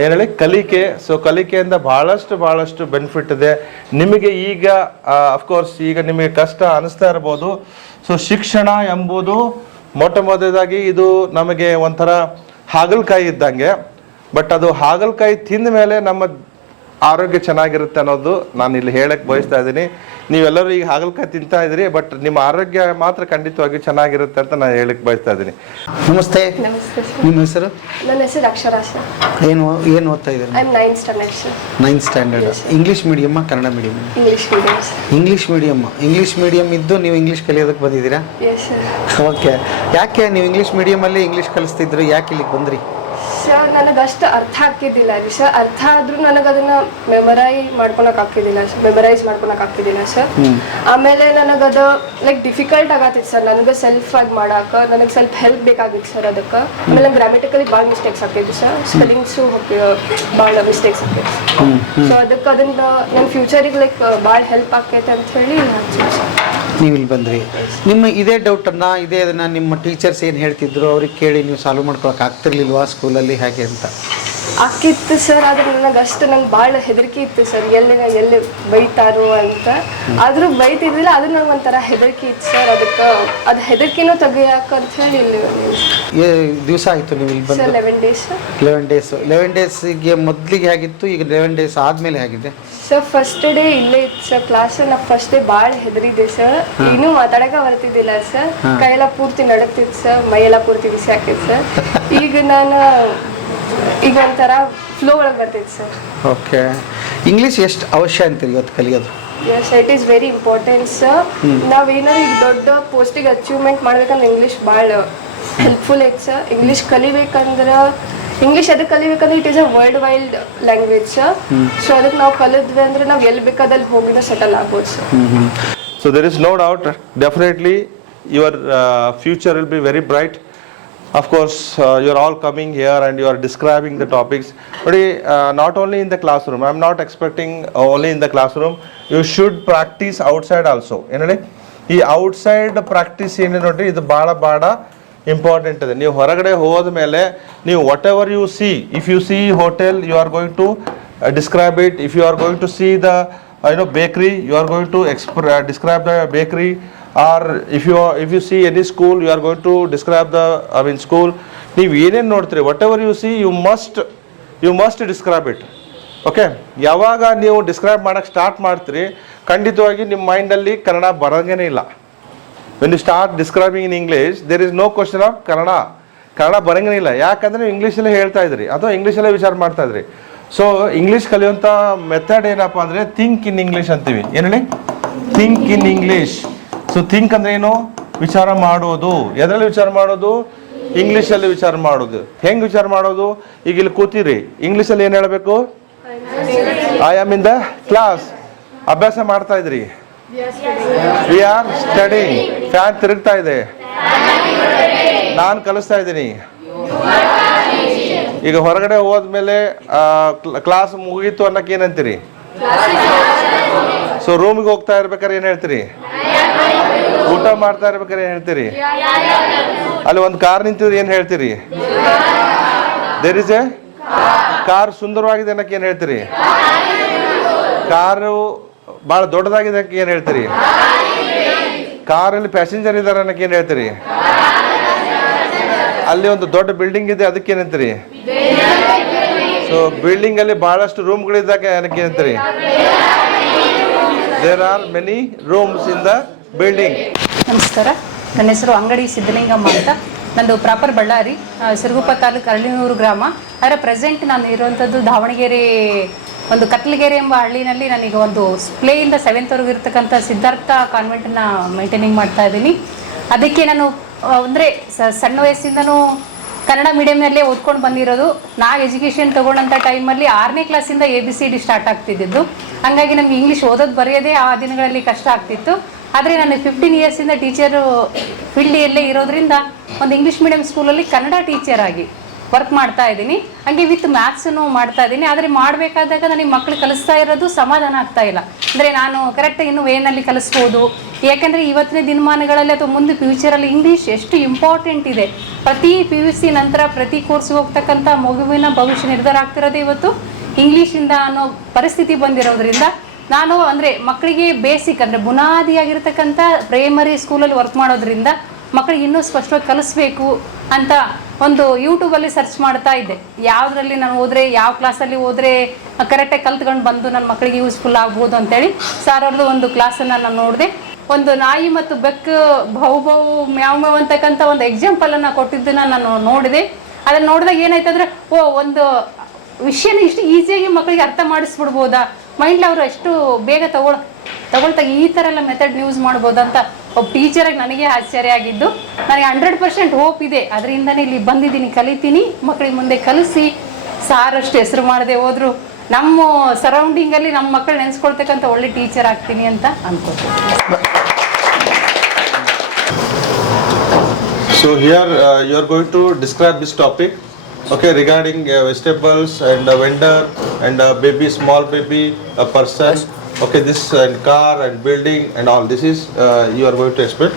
ಏನು ಹೇಳಿ ಕಲಿಕೆ. ಸೊ ಕಲಿಕೆಯಿಂದ ಭಾಳಷ್ಟು ಬೆನಿಫಿಟ್ ಇದೆ ನಿಮಗೆ. ಈಗ ಅಫ್ಕೋರ್ಸ್ ಈಗ ನಿಮಗೆ ಕಷ್ಟ ಅನಿಸ್ತಾ ಇರ್ಬೋದು. ಸೊ ಶಿಕ್ಷಣ ಎಂಬುದು ಮೊದಲಾಗಿ ಇದು ನಮಗೆ ಒಂಥರ ಹಾಗಲಕಾಯಿ ಇದ್ದಂಗೆ. ಬಟ್ ಅದು ಹಾಗಲಕಾಯಿ ತಿಂದ ಮೇಲೆ ನಮ್ಮ ಆರೋಗ್ಯ ಚೆನ್ನಾಗಿರುತ್ತೆ ಅನ್ನೋದು ನಾನು ಇಲ್ಲಿ ಹೇಳಕ್ಕೆ ಬಯಸ್ತಾ ಇದ್ದೀನಿ. ನೀವೆಲ್ಲರೂ ಈಗ ಹಾಗಲಕಾಯಿ ತಿಂತಾ ಇದ್ದೀರಿ, ಬಟ್ ನಿಮ್ಮ ಆರೋಗ್ಯ ಮಾತ್ರ ಖಂಡಿತವಾಗಿ ಚೆನ್ನಾಗಿರುತ್ತೆ ಅಂತ ನಾನು ಹೇಳಕ್ಕೆ ಬಯಸ್ತಾ ಇದ್ದೀನಿ. ನಮಸ್ತೆ. ನಮಸ್ತೆ ಸರ್. ನಿಮ್ಮ ಹೆಸರು? ನನ್ನ ಹೆಸರು ಅಕ್ಷರ ಸರ್. ಏನು ಓದ್ತಾ ಇದ್ದೀರಿ? I am 9th standard sir. 9th standard. English ಮೀಡಿಯಮ್ಮ Kannada medium? English medium sir. English medium ಇದ್ದು ನೀವು ಇಂಗ್ಲೀಷ್ ಕಲಿಯೋದಕ್ಕೆ ಬಂದಿದ್ದೀರಾ? Yes sir. ಓಕೆ, ಯಾಕೆ ನೀವು ಇಂಗ್ಲೀಷ್ ಮೀಡಿಯಮಲ್ಲಿ ಇಂಗ್ಲೀಷ್ ಕಲಿಸ್ತಿದ್ರು, ಯಾಕೆ ಇಲ್ಲಿಗೆ ಬಂದ್ರಿ? ಸರ್ ನನಗೆ ಅಷ್ಟು ಅರ್ಥ ಆಗ್ತಿದ್ದಿಲ್ಲ ರೀ ಸರ್. ಅರ್ಥ ಆದ್ರೂ ನನಗೆ ಅದನ್ನ ಮೆಮರೈಸ್ ಮಾಡ್ಕೊಳಕ್ ಆಗ್ತಿದ್ದಿಲ್ಲ ಸರ್. ಆಮೇಲೆ ನನಗದು ಲೈಕ್ ಡಿಫಿಕಲ್ಟ್ ಆಗತ್ತಿತ್ತು ಸರ್. ನನಗೆ ಸೆಲ್ಫ್ ಆಗಿ ಮಾಡಾಕ ನನಗೆ ಸ್ವಲ್ಪ ಹೆಲ್ಪ್ ಬೇಕಾಗಿತ್ತು ಸರ್. ಅದಕ್ಕೆ ಆಮೇಲೆ ಗ್ರಾಮೆಟಿಕಲಿ ಭಾಳ ಮಿಸ್ಟೇಕ್ಸ್ ಆಗ್ತಿದ್ವು ಸರ್. ಸ್ಪೆಲ್ಲಿಂಗ್ಸು ಭಾಳ ಮಿಸ್ಟೇಕ್ಸ್ ಆಗ್ತಿತ್ತು. ಸೊ ಅದಕ್ಕೆ ಅದನ್ನ ನನ್ನ ಫ್ಯೂಚರಿಗೆ ಲೈಕ್ ಭಾಳ ಹೆಲ್ಪ್ ಆಕೈತೆ ಅಂತ ಹೇಳಿ ನೀವು ಇಲ್ಲಿ ಬಂದ್ರಿ. ನಿಮ್ಮ ಇದೇ ಡೌಟನ್ನು ಇದನ್ನ ನಿಮ್ಮ ಟೀಚರ್ಸ್ ಏನು ಹೇಳ್ತಿದ್ರು ಅವ್ರಿಗೆ ಕೇಳಿ ನೀವು ಸಾಲ್ವ್ ಮಾಡ್ಕೊಳಕ್ಕೆ ಆಗ್ತಿರ್ಲಿಲ್ವಾ ಸ್ಕೂಲಲ್ಲಿ ಹೇಗೆ ಅಂತ? ಆಕಿತ್ತು ಸರ್, ಆದ್ರೆ ನನಗೆ ಅಷ್ಟು ನಂಗೆ ಭಾಳ ಹೆದರಿಕೆ ಇತ್ತು ಸರ್, ಎಲ್ಲಿ ಬೈತಾರೋ ಅಂತ. ಆದರೂ ಬೈತಿದ್ದಿಲ್ಲ, ಅದು ನನಗೆ ಒಂಥರ ಹೆದರಿಕೆ ಇತ್ತು ಸರ್. ಅದಕ್ಕೆ ಅದು ಹೆದರಿಕೆನೂ ತೆಗಿಯಾಕಂತ ಹೇಳಿ ಇಲ್ಲಿ ದಿವಸ ಆಯಿತು ನೀವು ಇಲ್ಲಿ ಬಂದು? Sir 11 days. 11 ಡೇಸ್. 11 ಡೇಸಿಗೆ ಮೊದಲಿಗೆ ಹೇಗಿತ್ತು, ಈಗ 11 ಡೇಸ್ ಆದಮೇಲೆ ಹೇಗಿದೆ? ಸರ್ ಫಸ್ಟ್ ಡೇ ಇಲ್ಲೇ ಇತ್ತು ಸರ್ ಕ್ಲಾಸ್. ನಾ ಫಸ್ಟ್ ಡೇ ಭಾಳ ಹೆದರಿದ್ದೆ ಸರ್, ಇನ್ನೂ ಮಾತಾಡಕ ಬರ್ತಿದ್ದಿಲ್ಲ ಸರ್, ಕೈಯೆಲ್ಲ ಪೂರ್ತಿ ನಡುತ್ತಿತ್ತು ಸರ್, ಮೈಯೆಲ್ಲ ಪೂರ್ತಿ ಬಿಸಿ ಆಗ್ತಿತ್ತು ಸರ್. ಈಗ ಒಂಥರ ಫ್ಲೋ ಒಳಗೆ ಬರ್ತೈತೆ ಸರ್. ಓಕೆ. ಇಂಗ್ಲೀಷ್ ಎಷ್ಟು ಅವಶ್ಯ ಅಂತೀರಿ ಇವತ್ತು ಕಲಿಯೋದು? Yes, it is very important sir. ನಾವೇನಾದ್ರು ಈಗ ದೊಡ್ಡ ಪೋಸ್ಟಿಗೆ ಅಚೀವ್ಮೆಂಟ್ ಮಾಡ್ಬೇಕಂದ್ರೆ ಇಂಗ್ಲೀಷ್ ಭಾಳ ಹೆಲ್ಪ್ಫುಲ್ ಐತೆ ಸರ್. ಇಂಗ್ಲೀಷ್ ಕಲಿಬೇಕಂದ್ರೆ ಅದಕ್ಕೆ ಕಲಿಬೇಕಂದ್ರೆ it is a world wide language sir. So ಅದಕ್ಕೆ ನಾವು ಕಲಿದ್ವಿ ಅಂದ್ರೆ ನಾವು ಎಲ್ಲಿ ಬೇಕಾದಲ್ಲಿ ಹೋಗಿನ ಸೆಟಲ್ ಆಗ್ಬೋದು sir. So there is no doubt, definitely your future will be very bright. Of course, you are all coming here and you are describing the topics. But not only in the classroom. I am not expecting only in the classroom. You should practice outside also. ಈ ಔಟ್ಸೈಡ್ ಪ್ರಾಕ್ಟೀಸ್ ಏನು ನೋಡ್ರಿ, ಇದು ಭಾಳ ಇಂಪಾರ್ಟೆಂಟ್ ಇದೆ. ನೀವು ಹೊರಗಡೆ ಹೋದ ಮೇಲೆ ನೀವು whatever you see, if you see hotel, you are going to describe it. If you are going to see the bakery, you are going to describe the bakery. Or if you see any school, you are going to describe the school. ನೀವು ಏನೇನು ನೋಡ್ತೀರಿ, whatever you see, you must describe it. Okay. ಯಾವಾಗ ನೀವು ಡಿಸ್ಕ್ರೈಬ್ ಮಾಡೋಕ್ಕೆ ಸ್ಟಾರ್ಟ್ ಮಾಡ್ತೀರಿ, ಖಂಡಿತವಾಗಿ ನಿಮ್ಮ ಮೈಂಡಲ್ಲಿ ಕನ್ನಡ ಬರೋಂಗೇ ಇಲ್ಲ. When you start describing in English, there is no question of Kannada ಬರೋಂಗೇ ಇಲ್ಲ. ಯಾಕಂದರೆ ನೀವು ಇಂಗ್ಲೀಷಲ್ಲೇ ಹೇಳ್ತಾ ಇದ್ರಿ ಅಥವಾ ಇಂಗ್ಲೀಷಲ್ಲೇ ವಿಚಾರ ಮಾಡ್ತಾ ಇದ್ರಿ. ಸೊ ಇಂಗ್ಲೀಷ್ ಕಲಿಯುವಂಥ ಮೆಥಡ್ ಏನಪ್ಪ ಅಂದರೆ ಥಿಂಕ್ ಇನ್ ಇಂಗ್ಲೀಷ್ ಅಂತೀವಿ. ಏನು ಹೇಳಿ? Think in English. So think ಅಂದ್ರೆ ಏನು? ವಿಚಾರ ಮಾಡೋದು. ಎದರಲ್ಲಿ ವಿಚಾರ ಮಾಡೋದು? ಇಂಗ್ಲೀಷಲ್ಲಿ ವಿಚಾರ ಮಾಡೋದು. ಹೆಂಗೆ ವಿಚಾರ ಮಾಡೋದು? ಈಗ ಇಲ್ಲಿ ಕೂತೀರಿ, ಇಂಗ್ಲೀಷಲ್ಲಿ ಏನು ಹೇಳಬೇಕು? I am in the class. ಅಭ್ಯಾಸ ಮಾಡ್ತಾ ಇದ್ರಿ. We are studying. ಫ್ಯಾನ್ ತಿರುಗ್ತಾ ಇದೆ, ನಾನು ಕಲಿಸ್ತಾ ಇದ್ದೀನಿ. ಈಗ ಹೊರಗಡೆ ಹೋದ್ಮೇಲೆ ಕ್ಲಾಸ್ ಮುಗೀತು ಅನ್ನಕ್ಕೆ ಏನಂತೀರಿ? ಸೊ ರೂಮಿಗೆ ಹೋಗ್ತಾ ಇರ್ಬೇಕಾದ್ರೆ ಏನು ಹೇಳ್ತೀರಿ? ಊಟ ಮಾಡ್ತಾ ಇರ್ಬೇಕಾದ್ರೆ ಏನು ಹೇಳ್ತೀರಿ? ಅಲ್ಲಿ ಒಂದು ಕಾರ್ ನಿಂತಿದ್ರೆ ಏನು ಹೇಳ್ತೀರಿ? ದೇರ್ ಇಸ್ ಎ ಕಾರ್ ಸುಂದರವಾಗಿದೆ ಅನ್ನಕ್ಕೆ ಏನು ಹೇಳ್ತೀರಿ? ಕಾರು ಭಾಳ ದೊಡ್ಡದಾಗಿದೆ ಅನ್ನಕ್ಕೆ ಏನು ಹೇಳ್ತೀರಿ? ಕಾರಲ್ಲಿ ಪ್ಯಾಸೆಂಜರ್ ಇದ್ದಾರೆ ಅನ್ನಕ್ಕೆ ಏನು ಹೇಳ್ತೀರಿ? ಅಲ್ಲಿ ಒಂದು ದೊಡ್ಡ ಬಿಲ್ಡಿಂಗ್ ಇದೆ, ಅದಕ್ಕೆ ಏನಂತೀರಿ? ಸೊ ಬಿಲ್ಡಿಂಗ್ ಅಲ್ಲಿ ಬಹಳಷ್ಟು ರೂಮ್ಗಳಿದ್ದಾಗ ಏನಕ್ಕೆ ಏನಂತೀರಿ? There are many rooms in the building. ನಮಸ್ಕಾರ, ನನ್ನ ಹೆಸರು ಅಂಗಡಿ ಸಿದ್ದಲಿಂಗಮ್ಮ ಅಂತ. ನಂದು ಪ್ರಾಪರ್ ಬಳ್ಳಾರಿ, ಸಿರುಗುಪ್ಪ ತಾಲೂಕು ಅರಳಿನೂರು ಗ್ರಾಮ. ಆದರೆ ಪ್ರೆಸೆಂಟ್ ನಾನು ಇರುವಂಥದ್ದು ದಾವಣಗೆರೆ ಒಂದು ಕತ್ಲಗೆರೆ ಎಂಬ ಹಳ್ಳಿನಲ್ಲಿ. ನಾನೀಗ ಒಂದು ಪ್ಲೇಯಿಂದ 7th ಇರ್ತಕ್ಕಂಥ ಸಿದ್ಧಾರ್ಥ ಕಾನ್ವೆಂಟನ್ನ ಮೇಂಟೈನಿಂಗ್ ಮಾಡ್ತಾ ಇದ್ದೀನಿ. ಅದಕ್ಕೆ ನಾನು ಅಂದರೆ ಸಣ್ಣ ವಯಸ್ಸಿಂದನೂ ಕನ್ನಡ ಮೀಡಿಯಮ್ನಲ್ಲೇ ಓದ್ಕೊಂಡು ಬಂದಿರೋದು. ನಾವು ಎಜುಕೇಷನ್ ತೊಗೊಂಡಂಥ ಟೈಮಲ್ಲಿ 6ನೇ ಕ್ಲಾಸಿಂದ ABCD ಸ್ಟಾರ್ಟ್ ಆಗ್ತಿದ್ದು. ಹಾಗಾಗಿ ನಮ್ಗೆ ಇಂಗ್ಲೀಷ್ ಓದೋದು ಬರೆಯೋದೇ ಆ ದಿನಗಳಲ್ಲಿ ಕಷ್ಟ ಆಗ್ತಿತ್ತು. ಆದರೆ ನಾನು 15 ಇಯರ್ಸಿಂದ ಟೀಚರು ಫೀಲ್ಡಲ್ಲೇ ಇರೋದ್ರಿಂದ ಒಂದು ಇಂಗ್ಲೀಷ್ ಮೀಡಿಯಮ್ ಸ್ಕೂಲಲ್ಲಿ ಕನ್ನಡ ಟೀಚರ್ ಆಗಿ ವರ್ಕ್ ಮಾಡ್ತಾ ಇದ್ದೀನಿ. ಹಾಗೆ ವಿತ್ ಮ್ಯಾಥ್ಸನ್ನು ಮಾಡ್ತಾ ಇದ್ದೀನಿ. ಆದರೆ ಮಾಡಬೇಕಾದಾಗ ನನಗೆ ಮಕ್ಕಳು ಕಲಿಸ್ತಾ ಇರೋದು ಸಮಾಧಾನ ಆಗ್ತಾ ಇಲ್ಲ. ಅಂದರೆ ನಾನು ಕರೆಕ್ಟ್ ಇನ್ನು ವೇನಲ್ಲಿ ಕಲಿಸ್ಬೋದು. ಯಾಕೆಂದರೆ ಇವತ್ತಿನ ದಿನಮಾನಗಳಲ್ಲಿ ಅಥವಾ ಮುಂದೆ ಫ್ಯೂಚರಲ್ಲಿ ಇಂಗ್ಲೀಷ್ ಎಷ್ಟು ಇಂಪಾರ್ಟೆಂಟ್ ಇದೆ. ಪ್ರತಿ PUC ನಂತರ ಪ್ರತಿ ಕೋರ್ಸ್ಗೆ ಹೋಗ್ತಕ್ಕಂಥ ಮಗುವಿನ ಭವಿಷ್ಯ ನಿರ್ಧಾರ ಆಗ್ತಿರೋದೇ ಇವತ್ತು ಇಂಗ್ಲೀಷಿಂದ ಅನ್ನೋ ಪರಿಸ್ಥಿತಿ ಬಂದಿರೋದ್ರಿಂದ ನಾನು ಅಂದರೆ ಮಕ್ಕಳಿಗೆ ಬೇಸಿಕ್ ಅಂದರೆ ಬುನಾದಿಯಾಗಿರ್ತಕ್ಕಂಥ ಪ್ರೈಮರಿ ಸ್ಕೂಲಲ್ಲಿ ವರ್ಕ್ ಮಾಡೋದ್ರಿಂದ ಮಕ್ಕಳಿಗೆ ಇನ್ನೂ ಸ್ಪಷ್ಟವಾಗಿ ಕಲಿಸ್ಬೇಕು ಅಂತ ಒಂದು ಯೂಟ್ಯೂಬಲ್ಲಿ ಸರ್ಚ್ ಮಾಡ್ತಾ ಇದ್ದೆ. ಯಾವುದರಲ್ಲಿ ನಾನು ಹೋದರೆ, ಯಾವ ಕ್ಲಾಸಲ್ಲಿ ಹೋದರೆ ಕರೆಕ್ಟಾಗಿ ಕಲ್ತ್ಕೊಂಡು ಬಂದು ನನ್ನ ಮಕ್ಕಳಿಗೆ ಯೂಸ್ಫುಲ್ ಆಗ್ಬೋದು ಅಂತೇಳಿ ಸರ್ ಅವ್ರದ್ದು ಒಂದು ಕ್ಲಾಸನ್ನು ನಾನು ನೋಡಿದೆ. ಒಂದು ನಾಯಿ ಮತ್ತು ಬೆಕ್ಕು ಭೌ ಮ್ಯಾವ್ ಮ್ಯಾವ್ ಅಂತಕ್ಕಂಥ ಒಂದು ಎಕ್ಸಾಂಪಲನ್ನು ಕೊಟ್ಟಿದ್ದನ್ನು ನಾನು ನೋಡಿದೆ. ಅದನ್ನು ನೋಡಿದಾಗ ಏನಾಯ್ತಂದರೆ, ಒಂದು ವಿಷಯನ ಇಷ್ಟು ಈಸಿಯಾಗಿ ಮಕ್ಕಳಿಗೆ ಅರ್ಥ ಮಾಡಿಸ್ಬಿಡ್ಬೋದಾ, ಮೈಂಡ್ಲಿ ಅವರು ಎಷ್ಟು ಬೇಗ ತಗೊಳ್ತಾ ಈ ಥರ ಎಲ್ಲ ಮೆಥಡ್ ಯೂಸ್ ಮಾಡ್ಬೋದು ಅಂತ ಒಬ್ಬ ಟೀಚರಾಗಿ ನನಗೆ ಆಶ್ಚರ್ಯ ಆಗಿದ್ದು. ನನಗೆ 100% ಹೋಪ್ ಇದೆ. ಅದರಿಂದನೇ ಇಲ್ಲಿ ಬಂದಿದ್ದೀನಿ, ಕಲಿತೀನಿ, ಮಕ್ಕಳಿಗೆ ಮುಂದೆ ಕಲಿಸಿ ಸಾರಷ್ಟು ಹೆಸರು ಮಾಡದೆ ಹೋದ್ರು ನಮ್ಮ ಸರೌಂಡಿಂಗಲ್ಲಿ ನಮ್ಮ ಮಕ್ಕಳು ನೆನೆಸ್ಕೊಳ್ತಕ್ಕಂಥ ಒಳ್ಳೆ ಟೀಚರ್ ಆಗ್ತೀನಿ ಅಂತ ಅನ್ಕೋತೀನಿ. So here you are going to describe this topic, okay, regarding vegetables and a vendor and a baby, small baby, a person. Okay, this and car and building and all. This is you are going to explain.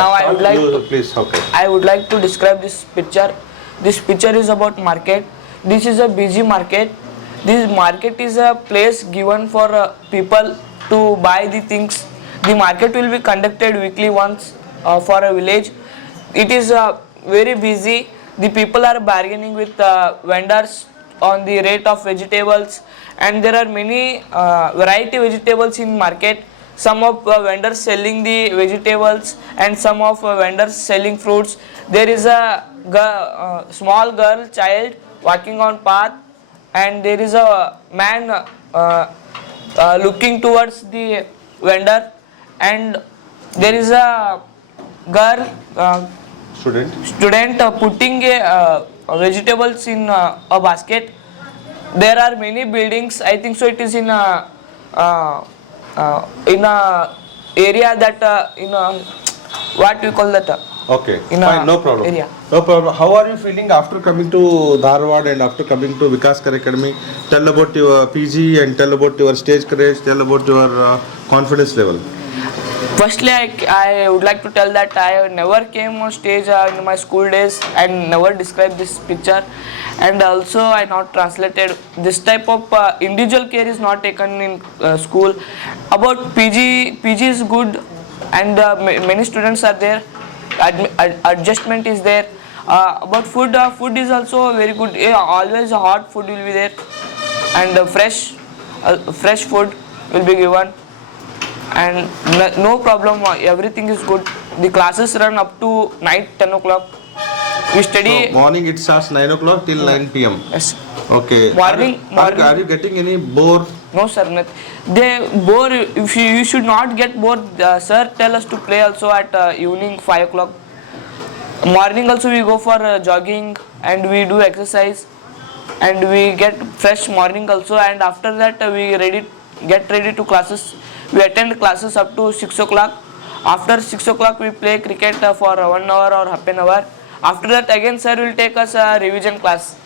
Now I would like please. Okay. I would like to describe this picture. This picture is about market. this is a busy market. This market is a place given for people to buy the things. The market will be conducted weekly once for a village. It is very busy. The people are bargaining with vendors on the rate of vegetables, and there are many variety vegetables in market. Some of vendors selling the vegetables and some of vendors selling fruits. There is a small girl child walking on path, and there is a man looking towards the vendor, and there is a girl student putting vegetables in a basket. There are many buildings. I think so it is in a area that what we call that Okay, in fine, a no problem. area. No problem. How are you feeling after coming to Dharwad and after coming to Vikas Kar Academy? Tell about your PG and tell about your stage courage, tell about your confidence level. Firstly, I would like to tell that I never came on stage in my school days and never described this picture, and also I not translated. This type of individual care is not taken in school. About PG is good, and many students are there. Adjustment is there. About food is also very good. Always hot food will be there, and fresh food will be given. And no problem, everything is good. The classes run up to night 10 o'clock. We study. So morning it starts 9 o'clock till 9 p.m. Yes. Okay. Morning. Are you getting any bore? No sir, they bore. If you should not get bored. Sir tell us to play also at evening 5 o'clock. Morning also we go for jogging and we do exercise, and we get fresh morning also, and after that we get ready to classes. We attend classes up to 6 o'clock. After 6 o'clock we play cricket for 1 hour or half an hour. After that again sir will take us a revision class.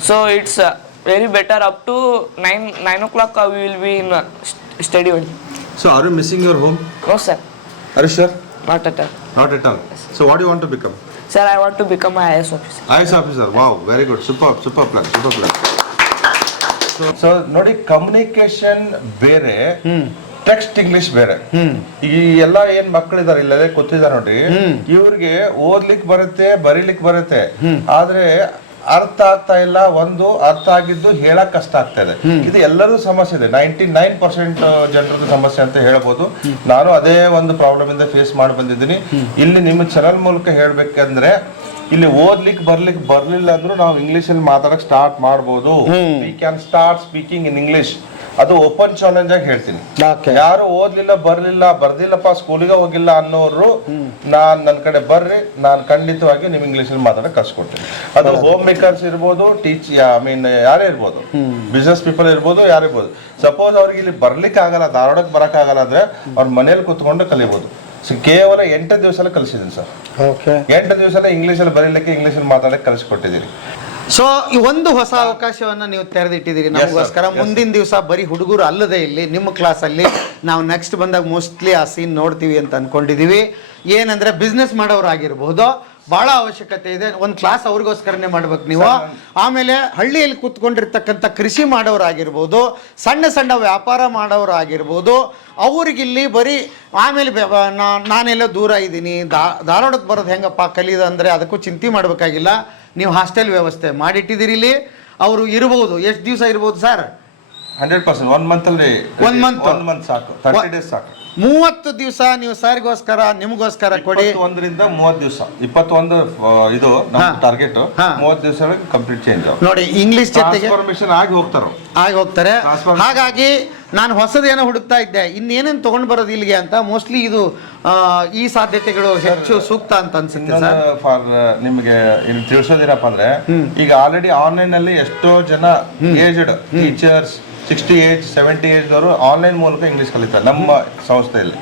So it's very better up to 9 o'clock we will be in study only. So are you missing your home? No sir, Are you sure? not at all. Not at all. So what do you want to become? Sir, I want to become an IAS officer. IAS officer. Wow, very good. Super plan. So ನೋಡಿ ಕಮ್ಯುನಿಕೇಶನ್ ಬೇರೆ, ಟೆಕ್ಸ್ಟ್ ಇಂಗ್ಲಿಷ್ ಬೇರೆ. ಈ ಎಲ್ಲ ಏನ್ ಮಕ್ಕಳಿದಾರೆ ಇಲ್ಲೇ ಕೂತಿದ್ದಾರೆ ನೋಡ್ರಿ, ಇವ್ರಿಗೆ ಓದ್ಲಿಕ್ಕೆ ಬರುತ್ತೆ, ಬರೀಲಿಕ್ಕೆ ಬರುತ್ತೆ, ಆದ್ರೆ ಅರ್ಥ ಆಗ್ತಾ ಇಲ್ಲ. ಒಂದು ಅರ್ಥ ಆಗಿದ್ದು ಹೇಳಕ್ ಕಷ್ಟ ಆಗ್ತಾ ಇದೆ. ಇದು ಎಲ್ಲರೂ ಸಮಸ್ಯೆ ಇದೆ. 99% ಜನರದ್ದು ಸಮಸ್ಯೆ ಅಂತ ಹೇಳ್ಬೋದು. ನಾನು ಅದೇ ಒಂದು ಪ್ರಾಬ್ಲಮ್ ಇಂದ ಫೇಸ್ ಮಾಡಿ ಬಂದಿದ್ದೀನಿ. ಇಲ್ಲಿ ನಿಮ್ಮ ಚಾನಲ್ ಮೂಲಕ ಹೇಳ್ಬೇಕಂದ್ರೆ, ಇಲ್ಲಿ ಓದ್ಲಿಕ್ಕೆ ಬರ್ಲಿಲ್ಲ ಅಂದ್ರೂ ನಾವು ಇಂಗ್ಲಿಷ್ ಅಲ್ಲಿ ಮಾತಾಡಕ್ ಸ್ಟಾರ್ಟ್ ಮಾಡ್ಬೋದು. We can start speaking in English. ಅದು ಓಪನ್ ಚಾಲೆಂಜ್ ಆಗಿ ಹೇಳ್ತೀನಿ. ಯಾರು ಓದ್ಲಿಲ್ಲ ಬರ್ದಿಲ್ಲಪ್ಪ ಸ್ಕೂಲಿಗೆ ಹೋಗಿಲ್ಲ ಅನ್ನೋರು ನನ್ನ ಕಡೆ ಬರ್ರಿ, ನಾನು ಖಂಡಿತವಾಗಿ ನಿಮ್ ಇಂಗ್ಲಿಷ್ ಅಲ್ಲಿ ಮಾತಾಡಕ್ ಕಲ್ಸ್ಕೊಡ್ತೀನಿ. ಅದು ಹೋಮ್ ಮೇಕರ್ಸ್ ಇರ್ಬೋದು, ಯಾರೇ ಇರ್ಬೋದು, ಬಿಸ್ನೆಸ್ ಪೀಪಲ್ ಇರ್ಬೋದು, ಯಾರಿರ್ಬೋದು. ಸಪೋಸ್ ಅವ್ರಿಗೆ ಇಲ್ಲಿ ಬರ್ಲಿಕ್ಕೆ ಆಗಲ್ಲ, ಧಾರವಾಡಕ್ಕೆ ಬರಕ್ ಆಗಲ್ಲ ಅಂದ್ರೆ ಅವ್ರ ಮನೇಲಿ ಕುತ್ಕೊಂಡು ಕಲಿಬಹುದು. ಕೇವಲ 8 ದಿವಸ ಕಲಿಸಿದ್ದೀನಿ ಸರ್. 8 ದಿವಸ ಇಂಗ್ಲಿಷಲ್ಲಿ ಬರೀಲಿಕ್ಕೆ, ಇಂಗ್ಲಿಷಲ್ಲಿ ಮಾತಾಡಕ್ಕೆ ಕಲಿಸ್ಕೊಟ್ಟಿದ್ದೀರಿ. ಸೊ ಈ ಒಂದು ಹೊಸ ಅವಕಾಶವನ್ನ ನೀವು ತೆರೆದಿಟ್ಟಿದ್ದೀರಿ ನಮಗೋಸ್ಕರ. ಮುಂದಿನ ದಿವಸ ಬರೀ ಹುಡುಗರು ಅಲ್ಲದೆ ಇಲ್ಲಿ ನಿಮ್ಮ ಕ್ಲಾಸಲ್ಲಿ ನಾವು ನೆಕ್ಸ್ಟ್ ಬಂದಾಗ ಮೋಸ್ಟ್ಲಿ ಆ ಸೀನ್ ನೋಡ್ತೀವಿ ಅಂತ ಅನ್ಕೊಂಡಿದೀವಿ. ಏನಂದ್ರೆ ಬಿಸ್ನೆಸ್ ಮಾಡೋರು ಆಗಿರ್ಬೋದು, ಬಹಳ ಅವಶ್ಯಕತೆ ಇದೆ. ಒಂದು ಕ್ಲಾಸ್ ಅವ್ರಿಗೋಸ್ಕರನೇ ಮಾಡ್ಬೇಕು ನೀವು. ಆಮೇಲೆ ಹಳ್ಳಿಯಲ್ಲಿ ಕೂತ್ಕೊಂಡಿರ್ತಕ್ಕಂಥ ಕೃಷಿ ಮಾಡೋರಾಗಿರ್ಬೋದು, ಸಣ್ಣ ವ್ಯಾಪಾರ ಮಾಡೋರಾಗಿರ್ಬೋದು, ಅವ್ರಿಗಿಲ್ಲಿ ಬರೀ ಆಮೇಲೆ ನಾನೆಲ್ಲೋ ದೂರ ಇದ್ದೀನಿ, ಧಾರವಾಡಕ್ಕೆ ಬರೋದು ಹೆಂಗಪ್ಪ ಕಲಿಯೋದು ಅಂದರೆ ಅದಕ್ಕೂ ಚಿಂತೆ ಮಾಡಬೇಕಾಗಿಲ್ಲ. ನೀವು ಹಾಸ್ಟೆಲ್ ವ್ಯವಸ್ಥೆ ಮಾಡಿಟ್ಟಿದ್ದೀರಿ ಇಲ್ಲಿ. ಅವರು ಇರ್ಬೋದು. ಎಷ್ಟು ದಿವಸ ಇರ್ಬೋದು ಸರ್? 100%. 1 ಮಂತ್ ಅಲ್ಲಿ 1 ಮಂತ್ ಸಾಕು. 30 ಡೇಸ್ ಸಾಕು. 30 ದಿವಸ ನೀವು ಸರ್ಗೋಸ್ಕರ ನಿಮಗೋಸ್ಕರ ಕೊಡಿ. 21 ರಿಂದ 30 ದಿವಸ. 21 ಇದು ನಮ್ಮ ಟಾರ್ಗೆಟ್. 30 ದಿವಸ ಕಂಪ್ಲೀಟ್ ಚೇಂಜ್ ನೋಡಿ. ಇಂಗ್ಲಿಷ್ ಜೊತೆಗೆ ಟ್ರಾನ್ಸ್ಫಾರ್ಮೇಷನ್ ಆಗಿ ಹೋಗ್ತಾರೆ. ಹಾಗಾಗಿ ನಾನು ಹೊಸದೇನೋ ಹುಡುಕ್ತಾ ಇದ್ದೆ, ಇನ್ನೇನೇನು ತಗೊಂಡ್ ಬರೋದು ಇಲ್ಲಿಗೆ ಅಂತ. ಮೋಸ್ಟ್ಲಿ ಇದು ಈ ಸಾಧ್ಯತೆಗಳು ಹೆಚ್ಚು ಸೂಕ್ತ ಅಂತ ಅನ್ಸುತ್ತೆ ಸರ್. ಫಾರ್ ನಿಮಗೆ ತಿಳಿಸೋದೇನಪ್ಪ ಅಂದ್ರೆ, ಈಗ ಆಲ್ರೆಡಿ ಆನ್ಲೈನ್ ಅಲ್ಲಿ ಎಷ್ಟೋ ಜನ ಏಜ್ಡ್ ಟೀಚರ್ಸ್ 60 ಏಜ್ 70 ಏಜ್ ಅವರು ಆನ್ಲೈನ್ ಮೂಲಕ ಇಂಗ್ಲಿಷ್ ಕಲಿತಾರೆ ನಮ್ಮ ಸಂಸ್ಥೆಯಲ್ಲಿ.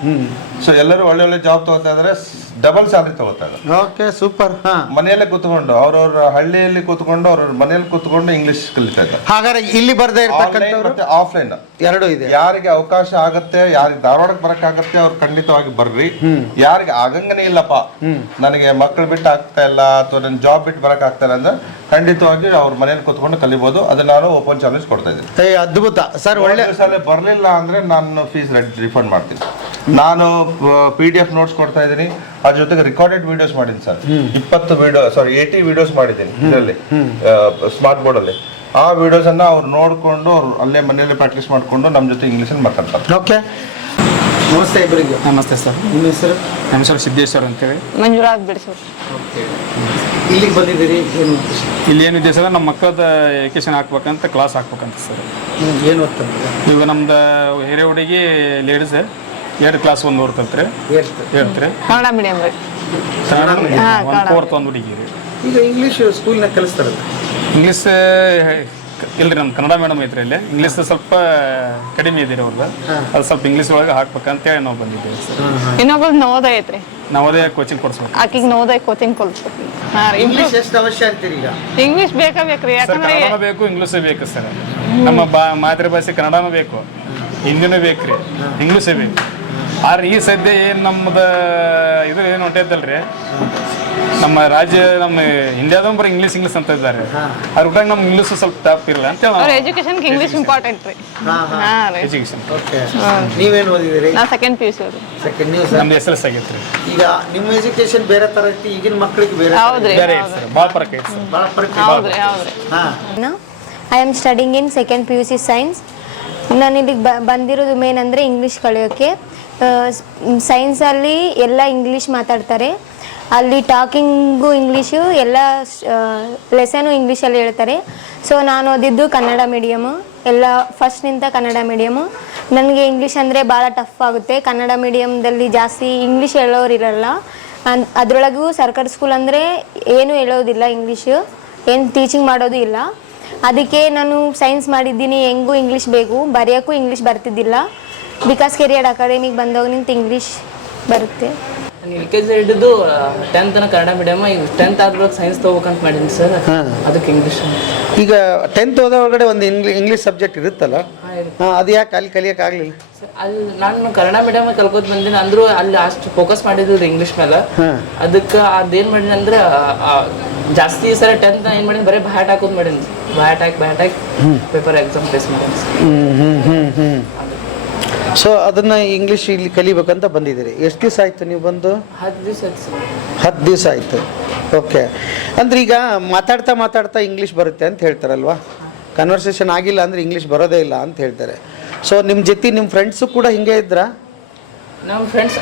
ಸೊ ಎಲ್ಲರೂ ಒಳ್ಳೆ ಜಾಬ್ ತಗೋತಾ ಇದಾರೆ. ಡಬಲ್ ಸ್ಯಾಲರಿ ತಗೋತಾರೆ. Okay, super. ಹಾ, ಮನೆಯಲ್ಲೇ ಕೂತ್ಕೊಂಡು ಅವ್ರವ್ರ ಹಳ್ಳಿಯಲ್ಲಿ ಕೂತ್ಕೊಂಡು ಅವ್ರವ್ರ ಮನೆಯಲ್ಲಿ ಕೂತ್ಕೊಂಡು ಇಂಗ್ಲಿಷ್ ಕಲಿತಾ ಇದ್ದಾರೆ. ಹಾಗಾದ್ರೆ ಇಲ್ಲಿ ಬರ್ದೇ ಇರ್ತಕ್ಕಂಥವ್ರು ಮತ್ತೆ ಆಫ್ಲೈನ್ ಎರಡೂ ಇದೆ. ಯಾರಿಗೆ ಅವಕಾಶ ಆಗತ್ತೆ, ಯಾರಿಗೆ ಧಾರವಾಡಕ್ಕೆ ಬರಕ್ಕಾಗತ್ತೆ ಅವ್ರು ಖಂಡಿತವಾಗಿ ಬರ್ರಿ. ಯಾರಿಗೆ ಆಗಂಗನೇ ಇಲ್ಲಪ್ಪ, ನನಗೆ ಮಕ್ಕಳು ಬಿಟ್ಟು ಆಗ್ತಾ ಇಲ್ಲ ಅಥವಾ ನನ್ನ ಜಾಬ್ ಬಿಟ್ಟು ಬರಕ್ ಆಗ್ತಾ ಇಲ್ಲ ಅಂದ್ರೆ ಖಂಡಿತವಾಗಿ ಅವ್ರ ಮನೇಲಿ ಕೂತ್ಕೊಂಡು ಕಲಿಬಹುದು. ಅದನ್ನ ನಾನು ಓಪನ್ ಚಾಲೆಂಜ್ ಕೊಡ್ತಾ ಇದ್ದೀನಿ. ಅದ್ಭುತ ಸರ್. ಒಳ್ಳೆ ಬರ್ಲಿಲ್ಲ ಅಂದ್ರೆ ನಾನು ಫೀಸ್ ರಿಫಂಡ್ ಮಾಡ್ತೀನಿ. ನಾನು PDF ನೋಟ್ಸ್ ಕೊಡ್ತಾ ಇದ್ದೀನಿ, ಅದ್ರ ಜೊತೆಗೆ ರೆಕಾರ್ಡೆಡ್ ವಿಡಿಯೋಸ್ ಮಾಡಿದ್ದೀನಿ ಸರ್. 80 ವಿಡಿಯೋಸ್ ಮಾಡಿದ್ದೀನಿ ಇದರಲ್ಲಿ ಸ್ಮಾರ್ಟ್ ಬೋರ್ಡ್ ಅಲ್ಲಿ. ಆ ವಿಡಿಯೋಸ್ ಅನ್ನ ಅವ್ರು ನೋಡ್ಕೊಂಡು ಅವ್ರು ಅಲ್ಲೇ ಮನೆಯಲ್ಲೇ ಪ್ರಾಕ್ಟೀಸ್ ಮಾಡ್ಕೊಂಡು ನಮ್ಮ ಜೊತೆ ಇಂಗ್ಲಿಷ್ ಅಲ್ಲಿ ಮಾತಾಡ್ತಾರೆ. ಓಕೆ, ನಮಸ್ತೆ ಇಬ್ಬರಿಗೆ. ನಮಸ್ತೆ ಸರ್. ನಿಮ್ಮ ಹೆಸರು? ನಮ್ಮ ಹೆಸರು ಸಿದ್ದೇಶ್ವರ್ ಅಂತೇಳಿ. ಮಂಜುನಾಥ್ ಬಿಡಿಸೋರು. ಇಲ್ಲಿಗೆ ಬಂದಿದ್ದೀರಿ, ಏನು ಇಲ್ಲಿ ಏನು ಉದ್ದೇಶ ಅಂದ್ರೆ ನಮ್ಮ ಮಕ್ಕಳದ ಎಜುಕೇಶನ್ ಹಾಕ್ಬೇಕಂತ, ಕ್ಲಾಸ್ ಹಾಕ್ಬೇಕಂತ ಸರ್. ಏನು ಓದ್ತಂದ್ರೆ? ಇವಾಗ ನಮ್ದು ಹಿರಿಯ ಹುಡುಗಿ ಲೇಡೀಸ್ 2 ಕ್ಲಾಸ್ 1 ಓದ್ತಂತ್ರಿ. ಹೇಳ್ತೀರಿ ಕನ್ನಡ ಮೀಡಿಯಂ ರೀ. ಒಂದು ಹುಡುಗಿ ರೀ. ಈಗ ಇಂಗ್ಲೀಷ್ ಸ್ಕೂಲ್ನಾಗ ಕಲಿಸ್ತಾರಲ್ಲ? ಇಂಗ್ಲೀಷ್ ಇಲ್ರಿ, ನಮ್ಮ ಕನ್ನಡ ಮೇಡಮ್ ಐತ್ರಿ ಇಲ್ಲಿ. ಇಂಗ್ಲೀಷ್ ಸ್ವಲ್ಪ ಕಡಿಮೆ ಇದೆ ಅವ್ರದ್ದು. ಅದು ಸ್ವಲ್ಪ ಇಂಗ್ಲೀಷ್ ಒಳಗೆ ಹಾಕ್ಬೇಕಂತೇಳಿ ನಾವು ಬಂದಿದ್ದೇವೆ ಸರ್. ಇನ್ನೊಬ್ಬರು ನವೋದಯ ಐತ್ರಿ, ನವೋದಯ ಕೋಚಿಂಗ್ ಕೊಡ್ಸ್ಬೇಕು. ಆಕಿಗೆ ನವೋದಯ ಕೋಚಿಂಗ್ ಕೊಡ್ಸ್ಬೇಕು. ಇಂಗ್ಲೀಷ್ ಎಷ್ಟು ಅವಶ್ಯ ಅಂತೀರಿ ಈಗ? ಇಂಗ್ಲೀಷ್ ಬೇಕ್ರಿ, ಯಾಕಂದ್ರೆ ಕನ್ನಡನೂ ಬೇಕು, ಇಂಗ್ಲೀಷೇ ಬೇಕು ಸರ್. ನಮ್ಮ ಮಾತೃಭಾಷೆ ಕನ್ನಡನೂ ಬೇಕು, ಹಿಂದಿನೂ ಬೇಕ್ರಿ, ಇಂಗ್ಲೀಷೇ ಬೇಕು. ಆದ್ರೆ ಈ ಸದ್ಯ ಏನು ನಮ್ಮದು ಇದು ಏನು ಹೊಂಟೈತಲ್ರಿ, ನಮ್ಮ ರಾಜ್ಯ ನಮ್ಮ ಇಂಡಿಯಾದ ಬರೀ ಇಂಗ್ಲೀಷ್ ಅಂತ ಇದ್ದಾರೆ. ಅದ್ರ ಕೂಡ ನಮ್ಗೆ ಇಂಗ್ಲೀಷ್ ಸ್ವಲ್ಪ ತಪ್ಪಿರಲ್ಲ ಅಂತ ಹೇಳಿ ಎಜುಕೇಶನ್ ಇಂಗ್ಲೀಷ್ ಇಂಪಾರ್ಟೆಂಟ್ ರೀ. ಎಜುಕೇಶನ್. ನೀವೇನು ಓದಿದಿರಿ? ನಾವು ಸೆಕೆಂಡ್ PUC ಓದಿ. ಸೆಕೆಂಡ್. ನೀವು ನಮ್ದು SLS ಆಗೈತ್ರಿ. ಈಗ ನಿಮ್ಮ ಎಜುಕೇಶನ್ ಬೇರೆ ತರ ಐತಿ, ಈಗಿನ ಮಕ್ಕಳಿಗೆ ಬೇರೆ ಹೌದ್ರಿ, ಬೇರೆ ಐತೆ ಸರ್, ಭಾಳ ಫರಕ್ ಐತೆ ಸರ್. ಭಾಳ ಫರಕ್. ಹೌದ್ರಿ, ಹೌದ್ರಿ. I am studying in second PUC science. ನಾನು ಇಲ್ಲಿಗೆ ಬಂದಿರೋದು ಮೇನ್ ಅಂದರೆ ಇಂಗ್ಲೀಷ್ ಕಲಿಯೋಕ್ಕೆ. ಸೈನ್ಸಲ್ಲಿ ಎಲ್ಲ ಇಂಗ್ಲೀಷ್ ಮಾತಾಡ್ತಾರೆ, ಅಲ್ಲಿ ಟಾಕಿಂಗು ಇಂಗ್ಲೀಷು, ಎಲ್ಲ ಲೆಸನು ಇಂಗ್ಲೀಷಲ್ಲಿ ಹೇಳ್ತಾರೆ. ಸೊ ನಾನು ಓದಿದ್ದು ಕನ್ನಡ ಮೀಡಿಯಮು, ಎಲ್ಲ ಫಸ್ಟ್ನಿಂದ ಕನ್ನಡ ಮೀಡಿಯಮು. ನನಗೆ ಇಂಗ್ಲೀಷ್ ಅಂದರೆ ಭಾಳ ಟಫ್ ಆಗುತ್ತೆ. ಕನ್ನಡ ಮೀಡಿಯಮ್ದಲ್ಲಿ ಜಾಸ್ತಿ ಇಂಗ್ಲೀಷ್ ಹೇಳೋರಿರಲ್ಲ. ಅದರೊಳಗೂ ಸರ್ಕಾರಿ ಸ್ಕೂಲ್ ಅಂದರೆ ಏನೂ ಹೇಳೋದಿಲ್ಲ, ಇಂಗ್ಲೀಷು ಏನು ಟೀಚಿಂಗ್ ಮಾಡೋದು ಇಲ್ಲ. ಅದಕ್ಕೆ ನಾನು ಸೈನ್ಸ್ ಮಾಡಿದ್ದೀನಿ. ಹೆಂಗೂ ಇಂಗ್ಲೀಷ್ ಬೇಕು, ಬರೆಯೋಕ್ಕೂ ಇಂಗ್ಲೀಷ್ ಬರ್ತಿದ್ದಿಲ್ಲ. ವಿಕಾಸ್ ಕೆರಿಯರ್ ಅಕಾಡೆಮಿಗೆ ಬಂದೋಗಿನಿಂದ ಇಂಗ್ಲೀಷ್ ಬರುತ್ತೆ. ನಾನು LKG ಹಿಡಿದು 10th ತನಕ ಕನ್ನಡ ಮೀಡಿಯಮ್, ಈಗ 10th ಆದ್ರೂ ಸೈನ್ಸ್ ತೊಗೋಬೇಕಂತ ಮಾಡೀನಿ ಸರ್. ಅದಕ್ಕೆ ಇಂಗ್ಲೀಷ್. ಈಗ 10th ಓದೋಳಗಡೆ ಒಂದು ಇಂಗ್ಲೀಷ್ ಸಬ್ಜೆಕ್ಟ್ ಇರುತ್ತಲ್ಲ, ಅದು ಯಾಕೆ ಅಲ್ಲಿ ಕಲಿಯೋಕ್ಕಾಗಲಿಲ್ಲ? ಅಲ್ಲಿ ನಾನು ಕನ್ನಡ ಮೀಡಿಯಮ್ ಕಲ್ಕೋತ ಬಂದಿನಿ, ಅಂದ್ರೂ ಅಲ್ಲಿ ಅಷ್ಟು ಫೋಕಸ್ ಮಾಡಿದ್ರು ಇಂಗ್ಲೀಷ್ ಮೇಲೆ. ಅದಕ್ಕೆ ಅದೇನು ಮಾಡೀನಿ ಅಂದ್ರೆ ಜಾಸ್ತಿ ಸರ 10th ಏನು ಮಾಡೀನಿ, ಬರೀ ಬ್ಯಾಟ್ ಹಾಕೋದು ಮಾಡೀನಿ. ಬ್ಯಾಟ್ ಹಾಕಿ ಪೇಪರ್ ಎಕ್ಸಾಮ್ ಫೇಸ್ ಮಾಡೀನಿ. ಸೊ ಅದನ್ನ ಇಂಗ್ಲೀಷ್ ಇಲ್ಲಿ ಕಲಿಬೇಕಂತ ಬಂದಿದ್ದೀರಿ. ಎಷ್ಟು ದಿವಸ ಆಯ್ತು ನೀವು ಬಂದು? 10 ದಿವಸ ಆಯ್ತು ಸರ್. 10 ದಿವಸ ಆಯ್ತು. ಓಕೆ, ಅಂದ್ರೆ ಈಗ ಮಾತಾಡ್ತಾ ಇಂಗ್ಲೀಷ್ ಬರುತ್ತೆ ಅಂತ ಹೇಳ್ತಾರಲ್ವಾ? ಕನ್ವರ್ಸೇಷನ್ ಆಗಿಲ್ಲ ಅಂದ್ರೆ ಇಂಗ್ಲೀಷ್ ಬರೋದೇ ಇಲ್ಲ ಅಂತ ಹೇಳ್ತಾರೆ. ಸೊ ನಿಮ್ಮ ಜೊತೆ ನಿಮ್ಮ ಫ್ರೆಂಡ್ಸು ಕೂಡ ಹಿಂಗೆ ಇದ್ರಾ? ನಮ್ಮ ಫ್ರೆಂಡ್ಸ್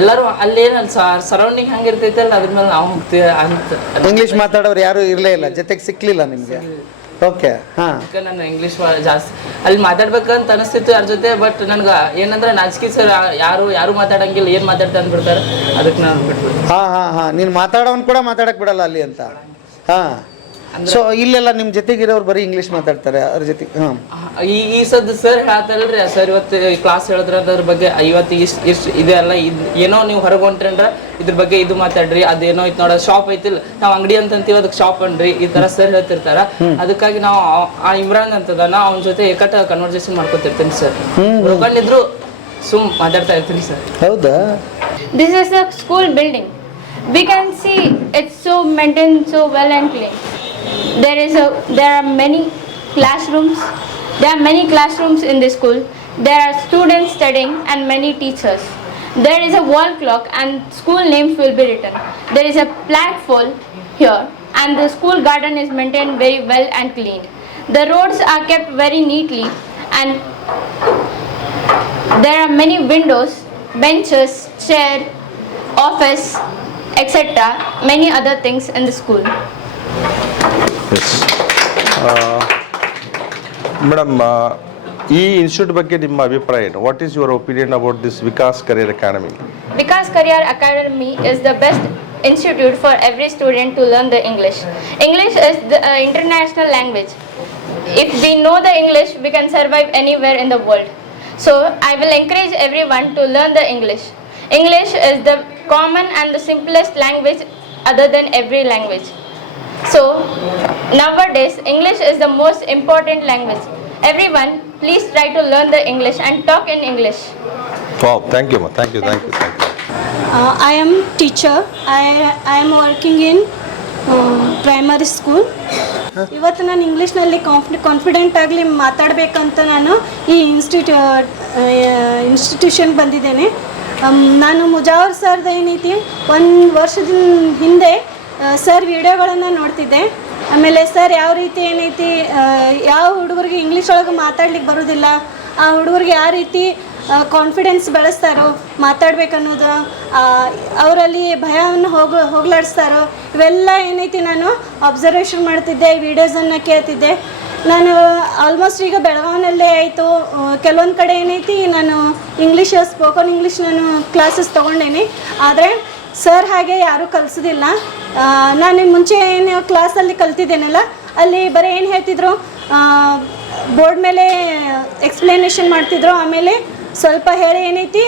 ಎಲ್ಲರೂ ಅಲ್ಲೇನು ಸರೌಂಡಿಂಗ್ ಹಂಗಿರ್ತೈತಲ್ಲ, ಅದ್ರ ಮೇಲೆ ನಾವು ಹೋಗ್ತೀವಿ ಅಂತ. ಇಂಗ್ಲೀಷ್ ಮಾತಾಡೋರು ಯಾರು ಇರಲೇ ಇಲ್ಲ, ಜೊತೆಗೆ ಸಿಕ್ಲಿಲ್ಲ ನಿಮಗೆ? ಓಕೆ, ಹಾಂ. ನಾನು ಇಂಗ್ಲೀಷ್ ಜಾಸ್ತಿ ಅಲ್ಲಿ ಮಾತಾಡ್ಬೇಕಂತ ಅನಿಸ್ತಿತ್ತು ಯಾರ ಜೊತೆ. ಬಟ್ ನನಗೆ ಏನಂದ್ರೆ ನಾಚಿಕೆ ಸರ್, ಯಾರು ಮಾತಾಡಂಗಿಲ್ಲ, ಏನು ಮಾತಾಡ್ತಾ ಅಂದ್ಬಿಡ್ತಾರೆ. ಅದಕ್ಕೆ ನಾನು ಬಿಟ್ಬಿಡ್ತೀನಿ. ಹಾಂ. ನೀನು ಮಾತಾಡೋನು ಕೂಡ ಮಾತಾಡಕ್ಕೆ ಬಿಡಲ್ಲ ಅಲ್ಲಿ ಅಂತ. ಹಾಂ. ಸೊ ಇಲ್ಲೆಲ್ಲ ನಿಮ್ಮ ಜೊತೆಗಿರೋರು ಬರೀ ಇಂಗ್ಲೀಷ್ ಮಾತಾಡ್ತಾರೆ ಅವ್ರ ಜೊತೆ. ಹಾಂ. ಈ ಸದ್ ಸರ್ ಹೇಳ್ತಾರಲ್ರಿ ಸರ್, ಇವತ್ತು ಕ್ಲಾಸ್ ಹೇಳಿದ್ರ ಅದ್ರ ಬಗ್ಗೆ ಇವತ್ತು ಇಷ್ಟು ಇದೆಲ್ಲ ಏನೋ ನೀವು ಹೊರಗೆ ಹೊಂಟ್ರಂದ್ರೆ ಇದ್ರ ಬಗ್ಗೆ ಇದು ಮಾತಾಡ್ರಿ, ಅದೇನೋ ಐತೆ ನೋಡ, ಶಾಪ್ ಐತಿಲ್ಲ, ನಾವು ಅಂಗಡಿ ಅಂತೀವಿ, ಅದಕ್ಕೆ ಶಾಪ್ ಅನ್ರಿ, ಈ ತರ ಸರ್ ಹೇಳ್ತಿರ್ತಾರ. ಅದಕ್ಕಾಗಿ ನಾವು ಆ ಇಮ್ರಾನ್ ಅಂತದಾನ ಅವನ ಜೊತೆ ಏಕಟ ಕನ್ವರ್ಸೇಷನ್ ಮಾಡ್ಕೊತಿರ್ತೀನಿ ಸರ್. ಹುಡ್ಕೊಂಡಿದ್ರು ಮಾತಾಡ್ತಾ ಇರ್ತೀನಿ ಸರ್. ಹೌದಾ? This is a school building. We can see it's so maintained so well and clean. There are many classrooms. There are many classrooms in this school. There are students studying and many teachers. There is a wall clock and school names will be written. There is a flagpole here and the school garden is maintained very well and clean. The roads are kept very neatly and there are many windows, benches, chair, office, etc. Many other things in the school. Madam, ಈ ಇನ್ಸ್ಟಿಟ್ಯೂಟ್ ಬಗ್ಗೆ ನಿಮ್ಮ ಅಭಿಪ್ರಾಯ ಏನು? What is your opinion about this Vikas career academy? Vikas Career Academy is the best institute for every student to learn the English. English is the international language. If we know the English, we can survive anywhere in the world. So I will encourage everyone to learn the English. English is the common and the simplest language other than every language. So nowadays English is the most important language. Everyone, please try to learn the English and talk in English. Wow, thank you thank you thank you thank you. I am teacher. I am working in primary school. ಇವತ್ತು ನಾನು ಇಂಗ್ಲೀಷ್ನಲ್ಲಿ ಕಾನ್ಫಿಡೆಂಟ್ ಆಗಲಿ ಮಾತಾಡಬೇಕಂತ ನಾನು ಈ ಇನ್ಸ್ಟಿಟ್ಯೂಷನ್ ಬಂದಿದ್ದೇನೆ. ನಾನು ಮುಜಾವರ್ ಸರ್ದು ಏನೈತಿ ಒಂದು ವರ್ಷದ ಹಿಂದೆ ಸರ್ ವಿಡಿಯೋಗಳನ್ನು ನೋಡ್ತಿದ್ದೆ. ಆಮೇಲೆ ಸರ್ ಯಾವ ರೀತಿ ಏನೈತಿ ಯಾವ ಹುಡುಗರಿಗೆ ಇಂಗ್ಲೀಷ್ ಒಳಗೆ ಮಾತಾಡ್ಲಿಕ್ಕೆ ಬರೋದಿಲ್ಲ, ಆ ಹುಡುಗರಿಗೆ ಯಾವ ರೀತಿ ಕಾನ್ಫಿಡೆನ್ಸ್ ಬೆಳೆಸ್ತಾರೋ ಮಾತಾಡ್ಬೇಕನ್ನೋದು, ಅವರಲ್ಲಿ ಭಯವನ್ನು ಹೋಗ್ಲಾಡಿಸ್ತಾರೋ, ಇವೆಲ್ಲ ಏನೈತಿ ನಾನು ಅಬ್ಸರ್ವೇಷನ್ ಮಾಡ್ತಿದ್ದೆ, ವೀಡಿಯೋಸನ್ನು ಕೇಳ್ತಿದ್ದೆ. ನಾನು ಆಲ್ಮೋಸ್ಟ್ ಈಗ ಬೆಳಗಾವಿನಲ್ಲೇ ಆಯಿತು, ಕೆಲವೊಂದು ಕಡೆ ಏನೈತಿ ನಾನು ಸ್ಪೋಕನ್ ಇಂಗ್ಲೀಷ್ ನಾನು ಕ್ಲಾಸಸ್ ತೊಗೊಂಡೇನಿ. ಆದರೆ ಸರ್ ಹಾಗೆ ಯಾರೂ ಕಲಿಸೋದಿಲ್ಲ. ನಾನು ಮುಂಚೆ ಏನು ಕ್ಲಾಸಲ್ಲಿ ಕಲ್ತಿದ್ದೇನಲ್ಲ, ಅಲ್ಲಿ ಬರೀ ಏನು ಹೇಳ್ತಿದ್ರು, ಬೋರ್ಡ್ ಮೇಲೆ ಎಕ್ಸ್ಪ್ಲನೇಷನ್ ಮಾಡ್ತಿದ್ರು, ಆಮೇಲೆ ಸ್ವಲ್ಪ ಹೇಳಿ ಏನೈತಿ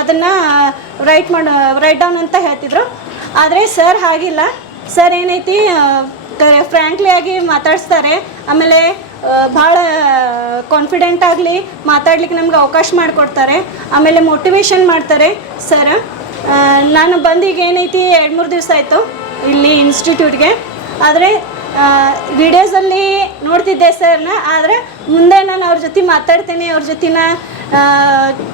ಅದನ್ನು ರೈಟ್ ಡೌನ್ ಅಂತ ಹೇಳ್ತಿದ್ರು. ಆದರೆ ಸರ್ ಹಾಗಿಲ್ಲ. ಸರ್ ಏನೈತಿ ಫ್ರ್ಯಾಂಕ್ಲಿ ಆಗಿ ಮಾತಾಡಿಸ್ತಾರೆ. ಆಮೇಲೆ ಭಾಳ ಕಾನ್ಫಿಡೆಂಟ್ ಆಗಲಿ ಮಾತಾಡ್ಲಿಕ್ಕೆ ನಮ್ಗೆ ಅವಕಾಶ ಮಾಡಿಕೊಡ್ತಾರೆ. ಆಮೇಲೆ ಮೋಟಿವೇಶನ್ ಮಾಡ್ತಾರೆ ಸರ್. ನಾನು ಬಂದೀಗ ಏನೈತಿ 2-3 ದಿವಸ ಆಯಿತು ಇಲ್ಲಿ ಇನ್ಸ್ಟಿಟ್ಯೂಟ್ಗೆ. ಆದರೆ ವಿಡಿಯೋಸಲ್ಲಿ ನೋಡ್ತಿದ್ದೆ ಸರ್ನ, ಆದರೆ ಮುಂದೆ ನಾನು ಅವ್ರ ಜೊತೆ ಮಾತಾಡ್ತೇನೆ, ಅವ್ರ ಜೊತೆ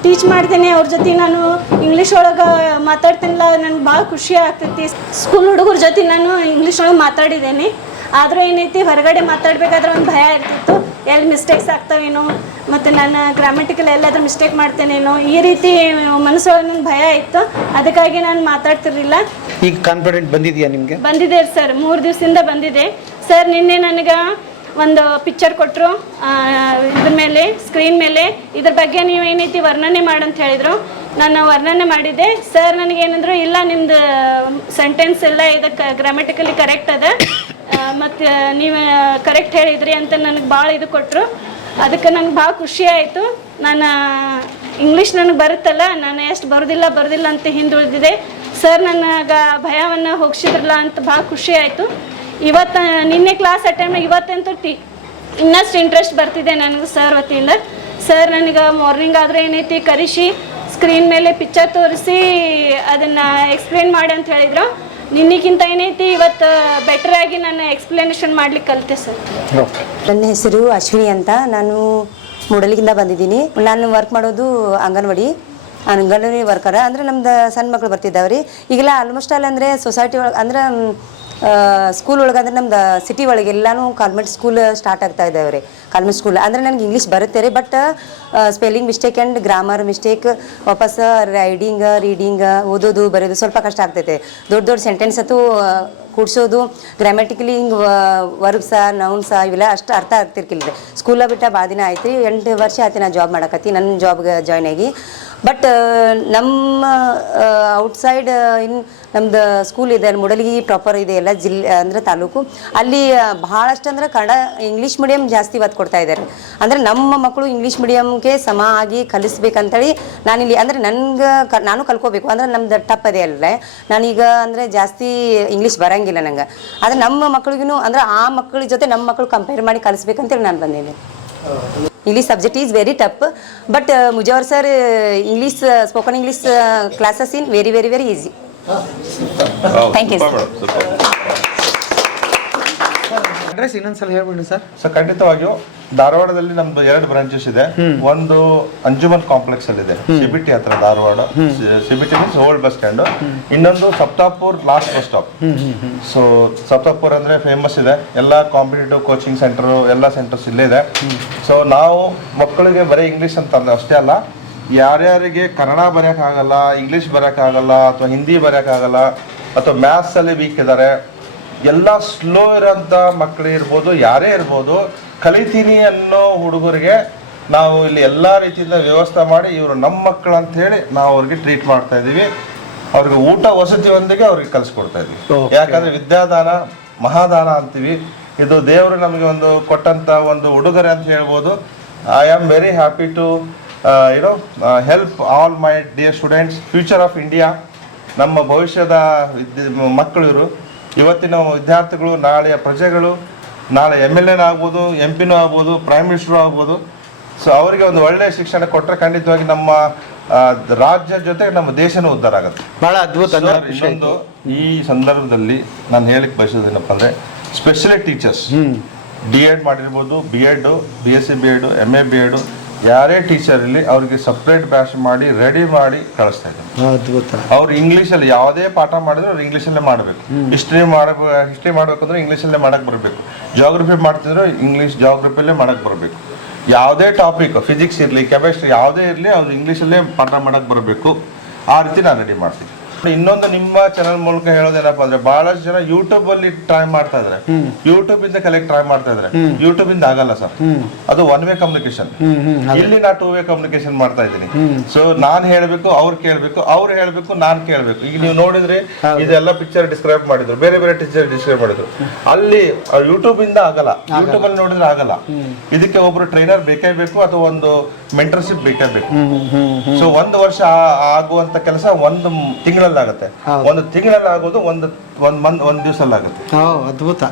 ಟೀಚ್ ಮಾಡ್ತೇನೆ, ಅವ್ರ ಜೊತೆ ನಾನು ಇಂಗ್ಲೀಷ್ ಒಳಗೆ ಮಾತಾಡ್ತೀನಲ್ಲ, ನನಗೆ ಭಾಳ ಖುಷಿ ಆಗ್ತೈತಿ. ಸ್ಕೂಲ್ ಹುಡುಗರ ಜೊತೆ ನಾನು ಇಂಗ್ಲೀಷ್ ಒಳಗೆ ಮಾತಾಡಿದ್ದೇನೆ. ಆದರೂ ಏನೈತಿ ಹೊರಗಡೆ ಮಾತಾಡಬೇಕಾದ್ರೆ ಒಂದು ಭಯ ಇರ್ತಿತ್ತು, ಎಲ್ಲಿ ಮಿಸ್ಟೇಕ್ಸ್ ಆಗ್ತಾವೇನೋ, ಮತ್ತು ನಾನು ಗ್ರಾಮೆಟಿಕಲ್ ಎಲ್ಲಾದರೂ ಮಿಸ್ಟೇಕ್ ಮಾಡ್ತೇನೇನೋ, ಈ ರೀತಿ ಮನಸ್ಸೊಳಗೆ ನಂಗೆ ಭಯ ಇತ್ತು. ಅದಕ್ಕಾಗಿ ನಾನು ಮಾತಾಡ್ತಿರ್ಲಿಲ್ಲ. ಈಗ ಕಾನ್ಫಿಡೆಂಟ್ ಬಂದಿದೆಯಾ ನಿಮಗೆ? ಬಂದಿದೆ ಸರ್, 3 ದಿವಸದಿಂದ ಬಂದಿದೆ ಸರ್. ನಿನ್ನೆ ನನಗೆ ಒಂದು ಪಿಕ್ಚರ್ ಕೊಟ್ಟರು, ಇದ್ರ ಮೇಲೆ ಸ್ಕ್ರೀನ್ ಮೇಲೆ ಇದ್ರ ಬಗ್ಗೆ ನೀವೇನೈತಿ ವರ್ಣನೆ ಮಾಡಂತ ಹೇಳಿದರು. ನಾನು ವರ್ಣನೆ ಮಾಡಿದ್ದೆ. ಸರ್ ನನಗೇನಂದ್ರು, ಇಲ್ಲ ನಿಮ್ಮದು ಸೆಂಟೆನ್ಸ್ ಎಲ್ಲ ಇದಕ್ಕೆ ಗ್ರಾಮೆಟಿಕಲಿ ಕರೆಕ್ಟ್ ಅದ, ಮತ್ತು ನೀವು ಕರೆಕ್ಟ್ ಹೇಳಿದ್ರಿ ಅಂತ ನನಗೆ ಭಾಳ ಇದು ಕೊಟ್ಟರು. ಅದಕ್ಕೆ ನನಗೆ ಭಾಳ ಖುಷಿ ಆಯಿತು. ನಾನು ಇಂಗ್ಲೀಷ್ ನನಗೆ ಬರುತ್ತಲ್ಲ, ನಾನು ಎಷ್ಟು ಬರೋದಿಲ್ಲ ಅಂತ ಹಿಂದುಳಿದಿದೆ. ಸರ್ ನನಗೆ ಭಯವನ್ನು ಹೋಗಿಸಿದ್ರಲ್ಲ ಅಂತ ಭಾಳ ಖುಷಿ ಆಯಿತು. ಇವತ್ತು ನಿನ್ನೆ ಕ್ಲಾಸ್ ಅಟೆಂಡ್ ಇವತ್ತಂತೂ ಇನ್ನಷ್ಟು ಇಂಟ್ರೆಸ್ಟ್ ಬರ್ತಿದೆ ನನಗೆ ಸರ್ ವತಿಯಿಂದ. ಸರ್ ನನಗೆ ಮಾರ್ನಿಂಗ್ ಆದರೆ ಏನೈತಿ ಕರೆಸಿ ಸ್ಕ್ರೀನ್ ಮೇಲೆ ಪಿಕ್ಚರ್ ತೋರಿಸಿ ಅದನ್ನು ಎಕ್ಸ್ಪ್ಲೇನ್ ಮಾಡಿ ಅಂತ ಹೇಳಿದ್ರು. ನಿನ್ನೆಗಿಂತ ಏನೈತಿ ಇವತ್ತು ಬೆಟರ್ ಆಗಿ ನಾನು ಎಕ್ಸ್ಪ್ಲನೇಷನ್ ಮಾಡ್ಲಿಕ್ಕೆ ಕಲಿತೆ ಸರ್. ನನ್ನ ಹೆಸರು ಅಶ್ವಿನಿ ಅಂತ. ನಾನು ಮೂಡಲಿಗಿಂದ ಬಂದಿದ್ದೀನಿ. ನಾನು ವರ್ಕ್ ಮಾಡೋದು ಅಂಗನವಾಡಿ ವರ್ಕರ. ಅಂದರೆ ನಮ್ದು ಸಣ್ಣ ಮಕ್ಕಳು ಬರ್ತಿದ್ದಾವೆ. ಈಗೆಲ್ಲ ಆಲ್ಮೋಸ್ಟ್ ಆಲ್ ಅಂದರೆ ಸೊಸೈಟಿ ಒಳಗೆ ಅಂದ್ರೆ ಸ್ಕೂಲ್ ಒಳಗೆ ಅಂದ್ರೆ ನಮ್ದು ಸಿಟಿ ಒಳಗೆ ಎಲ್ಲನೂ ಕಾನ್ವೆಂಟ್ ಸ್ಕೂಲ್ ಸ್ಟಾರ್ಟ್ ಆಗ್ತಾ ಇದ್ದಾವೆ ರೀ. ಕಾನ್ವೆಂಟ್ ಸ್ಕೂಲ್ ಅಂದರೆ ನನಗೆ ಇಂಗ್ಲೀಷ್ ಬರುತ್ತೆ ರೀ, but spelling mistake and grammar mistake, ವಾಪಸ್ ರೀಡಿಂಗ್ ಓದೋದು ಬರೆಯೋದು ಸ್ವಲ್ಪ ಕಷ್ಟ ಆಗ್ತೈತೆ. ದೊಡ್ಡ ಸೆಂಟೆನ್ಸ್ ಅಂತೂ ಕೂಡ್ಸೋದು, ಗ್ರಾಮೆಟಿಕಲಿ ಹಿಂಗೆ ವರ್ಬ್ಸ ನೌನ್ಸ ಇವೆಲ್ಲ ಅಷ್ಟು ಅರ್ಥ ಆಗ್ತಿರ್ಕಿಲ್ಲ ರೀ. ಸ್ಕೂಲ ಬಿಟ್ಟ ಭಾಳ ದಿನ ಆಯ್ತು, 8 ವರ್ಷ ಆಯ್ತು ನಾನು ಜಾಬ್ ಮಾಡಕತ್ತಿ, ನನ್ನ ಜಾಬ್ಗೆ ಜಾಯ್ನ್ ಆಗಿ. ಬಟ್ ನಮ್ಮ ಔಟ್ಸೈಡ್ ನಮ್ದು ಸ್ಕೂಲ್ ಇದೆ ಅಲ್ಲಿ ಮೂಡಲಗಿ ಪ್ರಾಪರ್ ಇದೆ, ಎಲ್ಲ ಜಿಲ್ಲೆ ಅಂದರೆ ತಾಲೂಕು. ಅಲ್ಲಿ ಭಾಳಷ್ಟು ಅಂದ್ರೆ ಕನ್ನಡ ಇಂಗ್ಲೀಷ್ ಮೀಡಿಯಮ್ ಜಾಸ್ತಿ ಒತ್ತು ಕೊಡ್ತಾ ಇದ್ದಾರೆ. ಅಂದರೆ ನಮ್ಮ ಮಕ್ಕಳು ಇಂಗ್ಲೀಷ್ ಮೀಡಿಯಮ್ಗೆ ಸಮ ಆಗಿ ಕಲಿಸ್ಬೇಕಂತೇಳಿ ನಾನಿಲ್ಲಿ ಅಂದರೆ ನಾನು ಕಲ್ಕೋಬೇಕು ಅಂದರೆ ನಮ್ದು ಟಪ್ ಅದೇ ಅಲ್ಲೇ. ನಾನೀಗ ಅಂದರೆ ಜಾಸ್ತಿ ಇಂಗ್ಲೀಷ್ ಬರೋಂಗಿಲ್ಲ ನಂಗೆ. ಆದರೆ ನಮ್ಮ ಮಕ್ಳಿಗೂ ಅಂದರೆ ಆ ಮಕ್ಕಳ ಜೊತೆ ನಮ್ಮ ಮಕ್ಕಳು ಕಂಪೇರ್ ಮಾಡಿ ಕಲಿಸ್ಬೇಕಂತೇಳಿ ನಾನು ಬಂದಿದ್ದೀನಿ. English subject is very tough, but Mujawar sir spoken English classes in very easy. Thank you. Address ಇನ್ನೊಂದ್ಸಲ ಹೇಳ್ಬಿಡಿ ಸರ್. ಸೊ ಖಂಡಿತವಾಗಿಯೂ ಧಾರವಾಡದಲ್ಲಿ ನಮ್ದು 2 ಬ್ರಾಂಚಸ್ ಇದೆ. ಒಂದು ಅಂಜುಮನ್ ಕಾಂಪ್ಲೆಕ್ಸ್ ಅಲ್ಲಿ ಇದೆ, ಸಿಬಿಟಿ ಹತ್ರ Dharwad. CBT means old bus stand. ಇನ್ನೊಂದು Saptapur last bus stop. So Saptapur ಅಂದ್ರೆ ಫೇಮಸ್ ಇದೆ, ಎಲ್ಲ ಕಾಂಪಿಟೇಟಿವ್ ಕೋಚಿಂಗ್ ಸೆಂಟರ್ ಎಲ್ಲ ಸೆಂಟರ್ಸ್ ಇಲ್ಲೇ ಇದೆ. ಸೊ ನಾವು ಮಕ್ಕಳಿಗೆ ಬರೀ ಇಂಗ್ಲೀಷ್ ಅಂತ ಅಷ್ಟೇ ಅಲ್ಲ, ಯಾರ್ಯಾರಿಗೆ ಕನ್ನಡ ಬರೆಯೋಕ್ಕಾಗಲ್ಲ, ಇಂಗ್ಲೀಷ್ ಬರೆಯೋಕ್ಕಾಗಲ್ಲ, ಅಥವಾ ಹಿಂದಿ ಬರೆಯೋಕ್ಕಾಗಲ್ಲ, ಅಥವಾ ಮ್ಯಾಥ್ಸ್ ಅಲ್ಲಿ ವೀಕ್ ಇದ್ದಾರೆ, ಎಲ್ಲ ಸ್ಲೋ ಇರೋಂಥ ಮಕ್ಕಳು ಇರ್ಬೋದು, ಯಾರೇ ಇರ್ಬೋದು, ಕಲಿತೀನಿ ಅನ್ನೋ ಹುಡುಗರಿಗೆ ನಾವು ಇಲ್ಲಿ ಎಲ್ಲ ರೀತಿಯಿಂದ ವ್ಯವಸ್ಥೆ ಮಾಡಿ ಇವರು ನಮ್ಮ ಮಕ್ಕಳು ಅಂತ ಹೇಳಿ ನಾವು ಅವ್ರಿಗೆ ಟ್ರೀಟ್ ಮಾಡ್ತಾ ಇದ್ದೀವಿ. ಅವ್ರಿಗೆ ಊಟ ವಸತಿಯೊಂದಿಗೆ ಅವ್ರಿಗೆ ಕಲಿಸ್ಕೊಡ್ತಾ ಇದ್ವಿ. ಯಾಕಂದ್ರೆ ವಿದ್ಯಾದಾನ ಮಹಾದಾನ ಅಂತೀವಿ. ಇದು ದೇವರು ನಮಗೆ ಒಂದು ಕೊಟ್ಟಂತ ಒಂದು ಉಡುಗೊರೆ ಅಂತ ಹೇಳ್ಬೋದು. I am very happy to help all my dear students. Future of India, ನಮ್ಮ ಭವಿಷ್ಯದ ಮಕ್ಕಳು ಇವರು. ಇವತ್ತಿನ ವಿದ್ಯಾರ್ಥಿಗಳು ನಾಳೆಯ ಪ್ರಜೆಗಳು, ನಾಳೆ MLA ಆಗ್ಬೋದು, MP ಆಗ್ಬೋದು, ಪ್ರೈಮ್ ಮಿನಿಸ್ಟರ್ ಆಗ್ಬೋದು. ಸೊ ಅವರಿಗೆ ಒಂದು ಒಳ್ಳೆಯ ಶಿಕ್ಷಣ ಕೊಟ್ಟರೆ ಖಂಡಿತವಾಗಿ ನಮ್ಮ ರಾಜ್ಯ ಜೊತೆ ನಮ್ಮ ದೇಶನೂ ಉದ್ಧಾರ ಆಗುತ್ತೆ. ಬಹಳ ಅದ್ಭುತ. ಇನ್ನೊಂದು ಈ ಸಂದರ್ಭದಲ್ಲಿ ನಾನು ಹೇಳಿಕ್ ಬಯಸೋದೇನಪ್ಪ ಅಂದರೆ, ಸ್ಪೆಷಲಿ ಟೀಚರ್ಸ್ D.Ed ಮಾಡಿರ್ಬೋದು, B.Ed, BSc B.Ed, MA B.Ed, ಯಾರೇ ಟೀಚರ್ ಇಲ್ಲಿ ಅವ್ರಿಗೆ ಸಪ್ರೇಟ್ ಬ್ಯಾಚ್ ಮಾಡಿ ರೆಡಿ ಮಾಡಿ ಕಳಿಸ್ತಾ ಇದ್ದಾರೆ. ಅದ್ಭುತ. ಅವ್ರು ಇಂಗ್ಲೀಷಲ್ಲಿ ಯಾವುದೇ ಪಾಠ ಮಾಡಿದ್ರು ಅವ್ರು ಇಂಗ್ಲೀಷಲ್ಲೇ ಮಾಡಬೇಕು. ಹಿಸ್ಟ್ರಿ ಮಾಡಬೇಕಂದ್ರೆ ಇಂಗ್ಲೀಷಲ್ಲೇ ಮಾಡಕ್ಕೆ ಬರಬೇಕು. ಜಾಗ್ರಫಿ ಮಾಡ್ತಿದ್ರು ಜಾಗ್ರಫಿಯಲ್ಲೇ ಮಾಡಕ್ಕೆ ಬರಬೇಕು. ಯಾವುದೇ ಟಾಪಿಕ್, ಫಿಸಿಕ್ಸ್ ಇರಲಿ, ಕೆಮಿಸ್ಟ್ರಿ ಯಾವುದೇ ಇರಲಿ, ಅವ್ರು ಇಂಗ್ಲೀಷಲ್ಲೇ ಪಾಠ ಮಾಡಕ್ಕೆ ಬರಬೇಕು. ಆ ರೀತಿ ನಾನು ರೆಡಿ ಮಾಡ್ತೀನಿ. ಇನ್ನೊಂದು ನಿಮ್ಮ ಚಾನಲ್ ಮೂಲಕ ಹೇಳೋದೇನಪ್ಪ ಅಂದ್ರೆ, ಬಹಳಷ್ಟು ಜನ ಯೂಟ್ಯೂಬ್ ಅಲ್ಲಿ ಟ್ರೈ ಮಾಡ್ತಾ ಇದ್ರೆ, ಯೂಟ್ಯೂಬ್ ಇಂದ ಕಲೆಕ್ಟ್ ಟ್ರೈ ಮಾಡ್ತಾ ಇದ್ರೆ, ಯೂಟ್ಯೂಬ್ ಇಂದ ಆಗಲ್ಲ ಸರ್. ಅದು 1 ವೇ ಕಮ್ಯುನಿಕೇಶನ್. ಇಲ್ಲಿ ನಾ 2 ವೇ ಕಮ್ಯುನಿಕೇಶನ್ ಮಾಡ್ತಾ ಇದ್ದೀನಿ. ಸೊ ನಾನ್ ಹೇಳ್ಬೇಕು, ಅವ್ರು ಕೇಳ್ಬೇಕು, ಅವ್ರು ಹೇಳ್ಬೇಕು, ನಾನ್ ಕೇಳ್ಬೇಕು. ಈಗ ನೀವು ನೋಡಿದ್ರೆ ಇದೆಲ್ಲ ಪಿಕ್ಚರ್ ಡಿಸ್ಕ್ರೈಬ್ ಮಾಡಿದ್ರು, ಬೇರೆ ಬೇರೆ ಟೀಚರ್ ಡಿಸ್ಕ್ರೈಬ್ ಮಾಡಿದ್ರು. ಅಲ್ಲಿ ಯೂಟ್ಯೂಬ್ ಇಂದ ಆಗಲ್ಲ, ಯೂಟ್ಯೂಬ್ ಅಲ್ಲಿ ನೋಡಿದ್ರೆ ಆಗಲ್ಲ. ಇದಕ್ಕೆ ಒಬ್ರು ಟ್ರೈನರ್ ಬೇಕೇ ಬೇಕು, ಅಥವಾ ಒಂದು ಮೆಂಟರ್ಶಿಪ್ ಬೇಕೇ ಬೇಕು. ಸೊ 1 ವರ್ಷ ಆಗುವಂತ ಕೆಲಸ 1 ತಿಂಗಳಲ್ಲಿ ಆಗುತ್ತೆ. 1 ತಿಂಗಳಲ್ಲಿ ಆಗೋದು 1 ದಿವಸಲ್ಲಿ ಆಗುತ್ತೆ. ಅದ್ಭುತ.